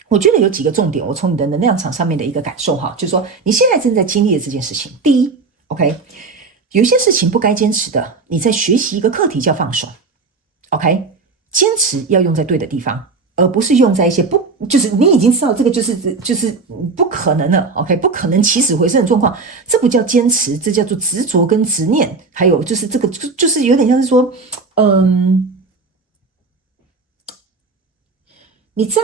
我觉得有几个重点，我从你的能量场上面的一个感受就是说你现在正在经历的这件事情。第一 ，OK， 有些事情不该坚持的，你在学习一个课题叫放手。OK， 坚持要用在对的地方，而不是用在一些就是你已经知道这个就是不可能了。OK， 不可能起死回生的状况，这不叫坚持，这叫做执着跟执念。还有就是这个就是有点像是说，你在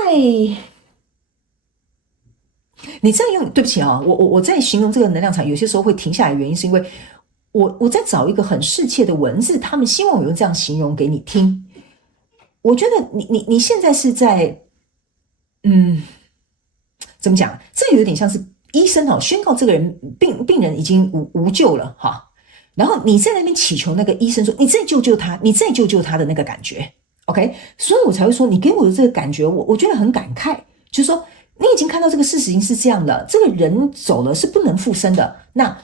用，对不起我在形容这个能量场有些时候会停下来，原因是因为我在找一个很适切的文字，他们希望我用这样形容给你听。我觉得你现在是在怎么讲，这有点像是医生宣告这个人病人已经无救了然后你在那边祈求那个医生说你再救救他，你再救救他的那个感觉。OK， 所以我才会说你给我的这个感觉我觉得很感慨，就是说你已经看到这个事实已经是这样的，这个人走了是不能复生的，那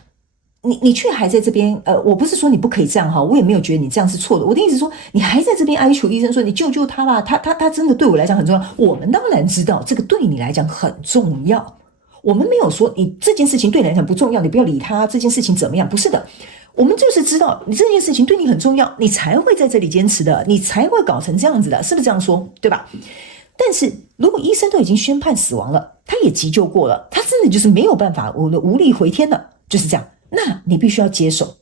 你却还在这边我不是说你不可以这样我也没有觉得你这样是错的，我的意思是说你还在这边哀求医生说你救救他吧，他真的对我来讲很重要。我们当然知道这个对你来讲很重要，我们没有说你这件事情对你来讲不重要，你不要理他，这件事情怎么样，不是的，我们就是知道你这件事情对你很重要，你才会在这里坚持的，你才会搞成这样子的，是不是这样说，对吧？但是如果医生都已经宣判死亡了，他也急救过了，他真的就是没有办法，我的无力回天了，就是这样，那你必须要接受，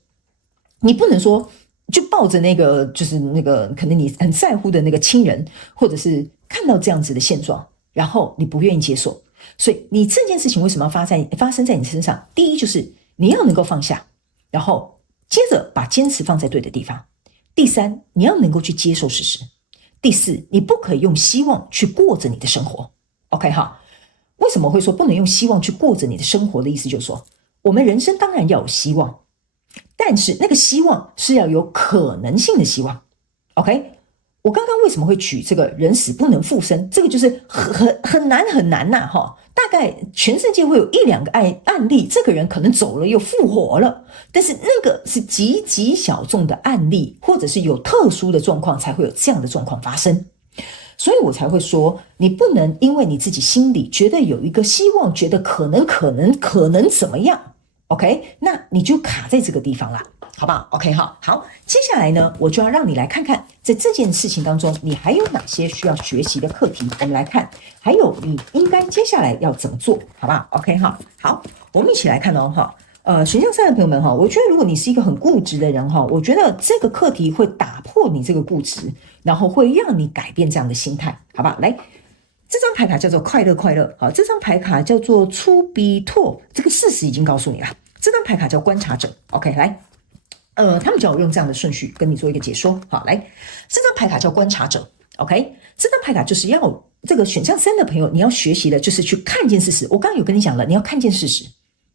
你不能说就抱着那个就是那个可能你很在乎的那个亲人，或者是看到这样子的现状，然后你不愿意接受。所以你这件事情为什么要发生在你身上？第一就是你要能够放下，然后接着把坚持放在对的地方。第三，你要能够去接受事实。第四，你不可以用希望去过着你的生活。 OK 为什么会说不能用希望去过着你的生活的意思就是说，我们人生当然要有希望，但是那个希望是要有可能性的希望。OK，我刚刚为什么会举这个人死不能复生？这个就是很难很难呐，大概全世界会有1-2个案例，这个人可能走了又复活了，但是那个是极极小众的案例，或者是有特殊的状况才会有这样的状况发生。所以我才会说，你不能因为你自己心里觉得有一个希望，觉得可能怎么样 ，OK， 那你就卡在这个地方啦，好不好 ？OK， 好，接下来呢，我就要让你来看看，在这件事情当中，你还有哪些需要学习的课题？我们来看，还有你应该接下来要怎么做，好不好 ？OK， 好，我们一起来看哦，选项3的朋友们我觉得如果你是一个很固执的人我觉得这个课题会打破你这个固执，然后会让你改变这样的心态，好吧？来，这张牌卡叫做快乐，好，这张牌卡叫做出比拓，这个事实已经告诉你了。这张牌卡叫观察者 ，OK， 来，他们叫我用这样的顺序跟你做一个解说，好，来，这张牌卡叫观察者 ，OK， 这张牌卡就是要这个选项3的朋友，你要学习的就是去看见事实。我刚刚有跟你讲了，你要看见事实。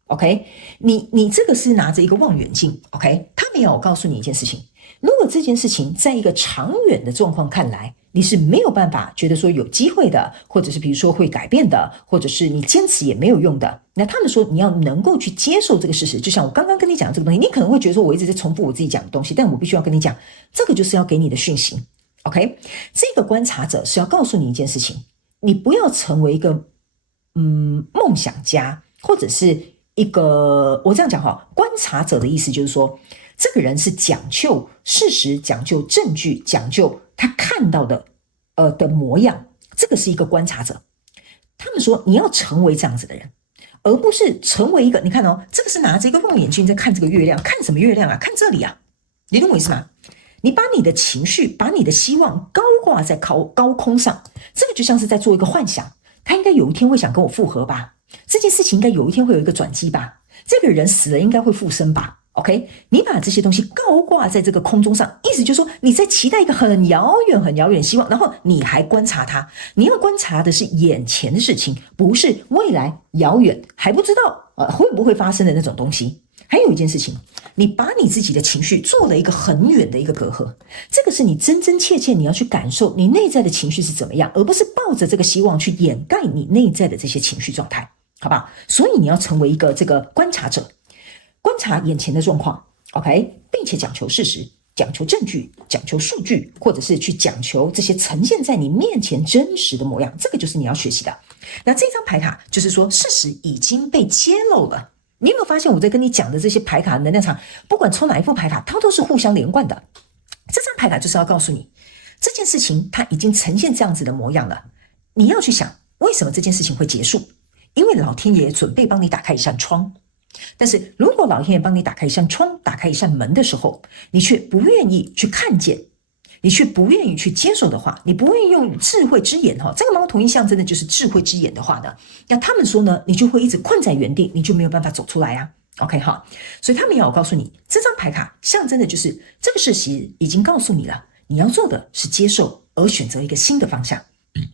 OK， 你这个是拿着一个望远镜 ，OK， 他没有告诉你一件事情，如果这件事情在一个长远的状况看来，你是没有办法觉得说有机会的，或者是比如说会改变的，或者是你坚持也没有用的，那他们说你要能够去接受这个事实，就像我刚刚跟你讲的这个东西，你可能会觉得说我一直在重复我自己讲的东西，但我必须要跟你讲，这个就是要给你的讯息 ，OK， 这个观察者是要告诉你一件事情，你不要成为一个梦想家，或者是一个，我这样讲观察者的意思就是说，这个人是讲究事实，讲究证据，讲究他看到的的模样，这个是一个观察者。他们说你要成为这样子的人，而不是成为一个，你看这个是拿着一个望远镜在看这个月亮，看什么月亮啊？看这里啊，你懂我意思吗？你把你的情绪，把你的希望高挂在高空上，这个就像是在做一个幻想，他应该有一天会想跟我复合吧，这件事情应该有一天会有一个转机吧，这个人死了应该会复生吧， OK， 你把这些东西高挂在这个空中上，意思就是说你在期待一个很遥远的希望，然后你还观察它，你要观察的是眼前的事情，不是未来遥远还不知道会不会发生的那种东西。还有一件事情，你把你自己的情绪做了一个很远的一个隔阂，这个是你真真切切你要去感受你内在的情绪是怎么样，而不是抱着这个希望去掩盖你内在的这些情绪状态，好吧？所以你要成为一个这个观察者，观察眼前的状况 ，OK， 并且讲求事实，讲求证据，讲求数据，或者是去讲求这些呈现在你面前真实的模样，这个就是你要学习的。那这张牌卡就是说事实已经被揭露了。你有没有发现我在跟你讲的这些牌卡能量场，不管抽哪一副牌卡，它都是互相连贯的。这张牌卡就是要告诉你，这件事情它已经呈现这样子的模样了。你要去想，为什么这件事情会结束？因为老天爷准备帮你打开一扇窗。但是如果老天爷帮你打开一扇窗，打开一扇门的时候，你却不愿意去看见，你却不愿意去接受的话，你不愿意用智慧之眼这个猫头鹰象征的就是智慧之眼的话呢，那他们说呢，你就会一直困在原地，你就没有办法走出来啊。OK 所以他们要我告诉你，这张牌卡象征的就是这个事实已经告诉你了，你要做的是接受，而选择一个新的方向。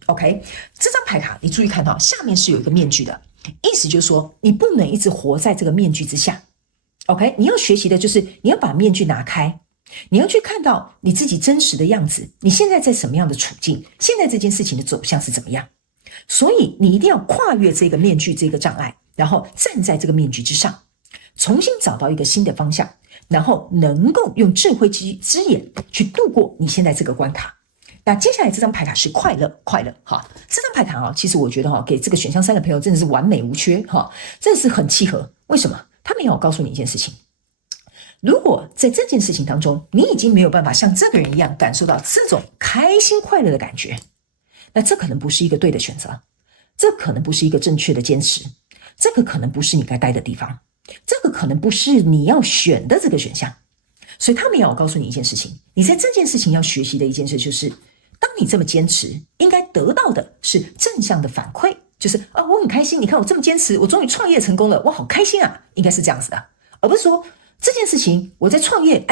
OK， 这张牌卡你注意看下面是有一个面具的，意思就是说你不能一直活在这个面具之下。OK， 你要学习的就是你要把面具拿开，你要去看到你自己真实的样子，你现在在什么样的处境，现在这件事情的走向是怎么样。所以你一定要跨越这个面具这个障碍，然后站在这个面具之上，重新找到一个新的方向，然后能够用智慧之眼去度过你现在这个关卡。那接下来这张牌卡是快乐这张牌卡其实我觉得给这个选项3的朋友真的是完美无缺真的是很契合。为什么？他们要我告诉你一件事情，如果在这件事情当中你已经没有办法像这个人一样感受到这种开心快乐的感觉，那这可能不是一个对的选择，这可能不是一个正确的坚持，这个可能不是你该待的地方，这个可能不是你要选的这个选项。所以他们要我告诉你一件事情，你在这件事情要学习的一件事就是，当你这么坚持，应该得到的是正向的反馈，就是我很开心，你看我这么坚持，我终于创业成功了，我好开心啊，应该是这样子的，而不是说这件事情我在创业，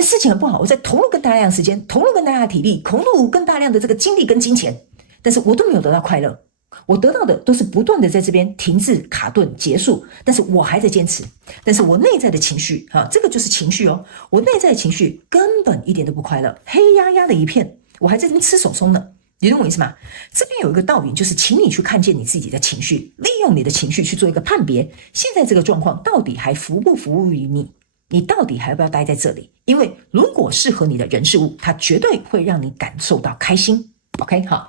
事情很不好，我在投入更大量的时间，投入更大量的体力，投入更大量的这个精力跟金钱，但是我都没有得到快乐，我得到的都是不断的在这边停滞、卡顿、结束，但是我还在坚持。但是我内在的情绪，这个就是情绪哦。我内在的情绪根本一点都不快乐，黑压压的一片，我还在这边吃手松呢。你懂我意思吗？这边有一个道理，就是请你去看见你自己的情绪，利用你的情绪去做一个判别。现在这个状况到底还服不服务于你？你到底还要不要待在这里？因为如果适合你的人事物，它绝对会让你感受到开心。OK， 好，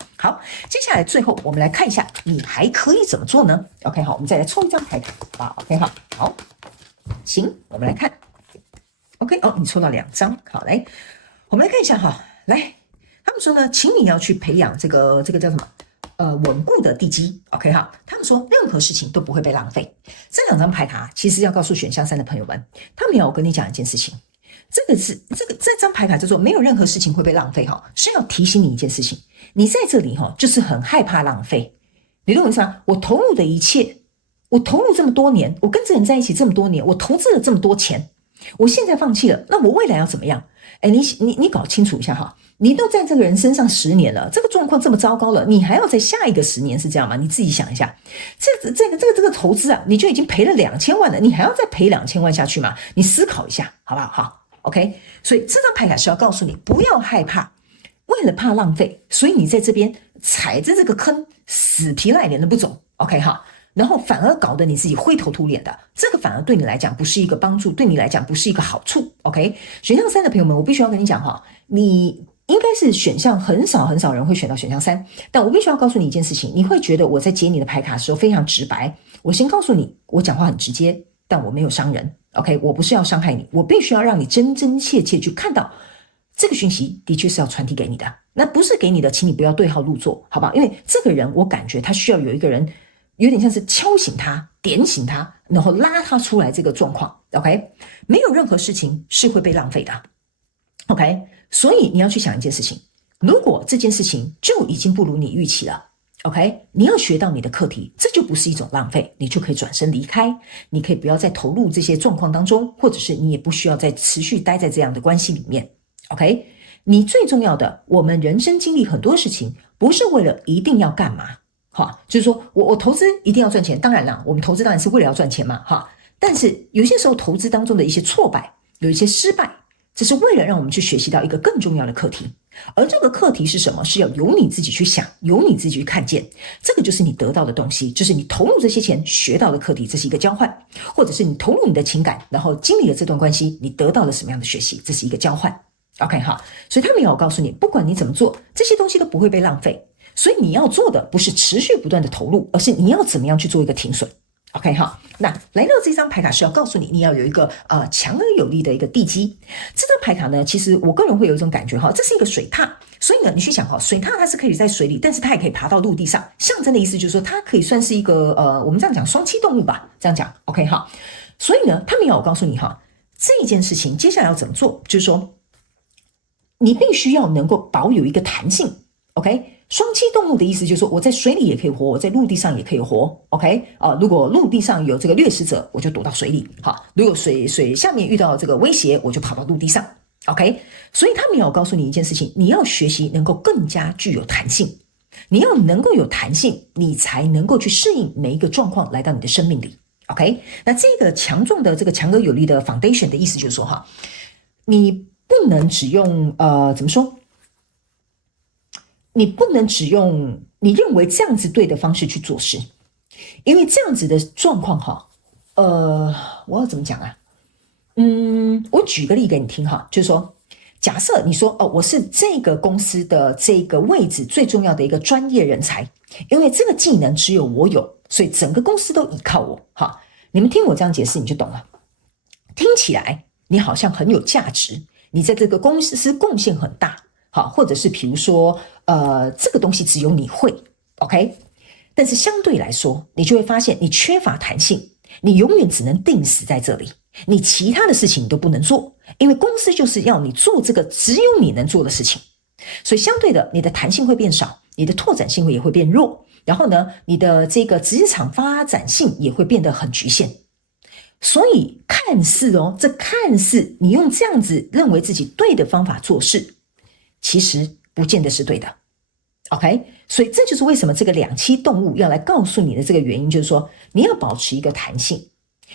接下来最后我们来看一下，你还可以怎么做呢 ？OK， 好，我们再来抽一张牌卡，好 ，OK， 好，行，我们来看 ，OK， 哦，你抽到2张，好，来，我们来看一下哈，来，他们说呢，请你要去培养这个叫什么？稳固的地基 ，OK 哈，他们说任何事情都不会被浪费。这2张牌卡其实要告诉选项3的朋友们，他们要我跟你讲一件事情。这张牌卡叫做没有任何事情会被浪费哈，是要提醒你一件事情，你在这里哈，就是很害怕浪费。你懂我意思吗？我投入的一切，我投入这么多年，我跟这人在一起这么多年，我投资了这么多钱，我现在放弃了，那我未来要怎么样？你搞清楚一下哈，你都在这个人身上10年了，这个状况这么糟糕了，你还要在下一个10年是这样吗？你自己想一下，这个投资啊，你就已经赔了2000万了，你还要再赔2000万下去吗？你思考一下，好不好？好。OK， 所以这张牌卡是要告诉你，不要害怕，为了怕浪费，所以你在这边踩着这个坑，死皮赖脸的不走。OK 哈，然后反而搞得你自己灰头土脸的，这个反而对你来讲不是一个帮助，对你来讲不是一个好处。OK， 选项3的朋友们，我必须要跟你讲哈，你应该是选项很少人会选到选项3，但我必须要告诉你一件事情，你会觉得我在解你的牌卡的时候非常直白，我先告诉你，我讲话很直接，但我没有伤人。OK， 我不是要伤害你，我必须要让你真真切切去看到这个讯息的确是要传递给你的，那不是给你的，请你不要对号入座，好吧？因为这个人我感觉他需要有一个人，有点像是敲醒他、点醒他，然后拉他出来这个状况。OK， 没有任何事情是会被浪费的。OK， 所以你要去想一件事情，如果这件事情就已经不如你预期了。OK， 你要学到你的课题，这就不是一种浪费，你就可以转身离开，你可以不要再投入这些状况当中，或者是你也不需要再持续待在这样的关系里面。OK， 你最重要的，我们人生经历很多事情，不是为了一定要干嘛，就是说我投资一定要赚钱，当然啦，我们投资当然是为了要赚钱嘛，但是有些时候投资当中的一些挫败，有一些失败，这是为了让我们去学习到一个更重要的课题。而这个课题是什么？是要由你自己去想，由你自己去看见，这个就是你得到的东西，就是你投入这些钱学到的课题，这是一个交换，或者是你投入你的情感，然后经历了这段关系，你得到了什么样的学习，这是一个交换。OK 哈，所以他们要告诉你，不管你怎么做，这些东西都不会被浪费，所以你要做的不是持续不断的投入，而是你要怎么样去做一个停损。OK 哈，那来到这张牌卡是要告诉你，你要有一个强而有力的一个地基。这张牌卡呢，其实我个人会有一种感觉哈，这是一个水獭，所以呢，你去想哈，水獭它是可以在水里，但是它也可以爬到陆地上，象征的意思就是说，它可以算是一个我们这样讲双栖动物吧，这样讲 OK 哈。所以呢，他们要我告诉你哈，这件事情接下来要怎么做，就是说，你必须要能够保有一个弹性 ，OK。双栖动物的意思就是说，我在水里也可以活，我在陆地上也可以活 ，OK 如果陆地上有这个掠食者，我就躲到水里，如果水下面遇到这个威胁，我就跑到陆地上 ，OK。所以他们要告诉你一件事情，你要学习能够更加具有弹性，你要能够有弹性，你才能够去适应每一个状况来到你的生命里 ，OK。那这个强壮的这个强而有力的 foundation 的意思就是说你不能只用怎么说？你不能只用你认为这样子对的方式去做事，因为这样子的状况我要怎么讲啊？我举个例给你听就是说，假设你说我是这个公司的这个位置最重要的一个专业人才，因为这个技能只有我有，所以整个公司都依靠我你们听我这样解释你就懂了，听起来你好像很有价值，你在这个公司贡献很大。或者是比如说这个东西只有你会 OK， 但是相对来说你就会发现你缺乏弹性，你永远只能定死在这里，你其他的事情你都不能做，因为公司就是要你做这个只有你能做的事情，所以相对的你的弹性会变少，你的拓展性也会变弱，然后呢你的这个职场发展性也会变得很局限。所以看似这看似你用这样子认为自己对的方法做事，其实不见得是对的 OK， 所以这就是为什么这个两栖动物要来告诉你的这个原因，就是说你要保持一个弹性，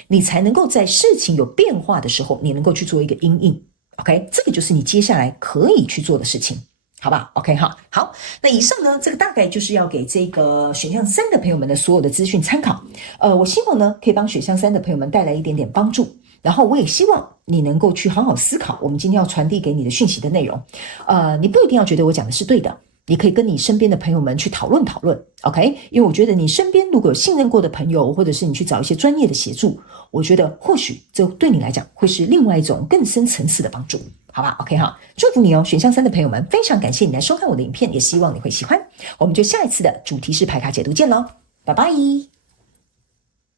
你才能够在事情有变化的时候，你能够去做一个因应。OK， 这个就是你接下来可以去做的事情。好吧 ，OK 哈，好，那以上呢，这个大概就是要给这个选项3的朋友们的所有的资讯参考。我希望呢，可以帮选项3的朋友们带来一点点帮助。然后我也希望你能够去好好思考我们今天要传递给你的讯息的内容。你不一定要觉得我讲的是对的，你可以跟你身边的朋友们去讨论讨论 ，OK？ 因为我觉得你身边如果有信任过的朋友，或者是你去找一些专业的协助，我觉得或许这对你来讲会是另外一种更深层次的帮助。好吧 ，OK 哈，祝福你哦，选项3的朋友们，非常感谢你来收看我的影片，也希望你会喜欢。我们就下一次的主题式牌卡解读见喽，拜拜。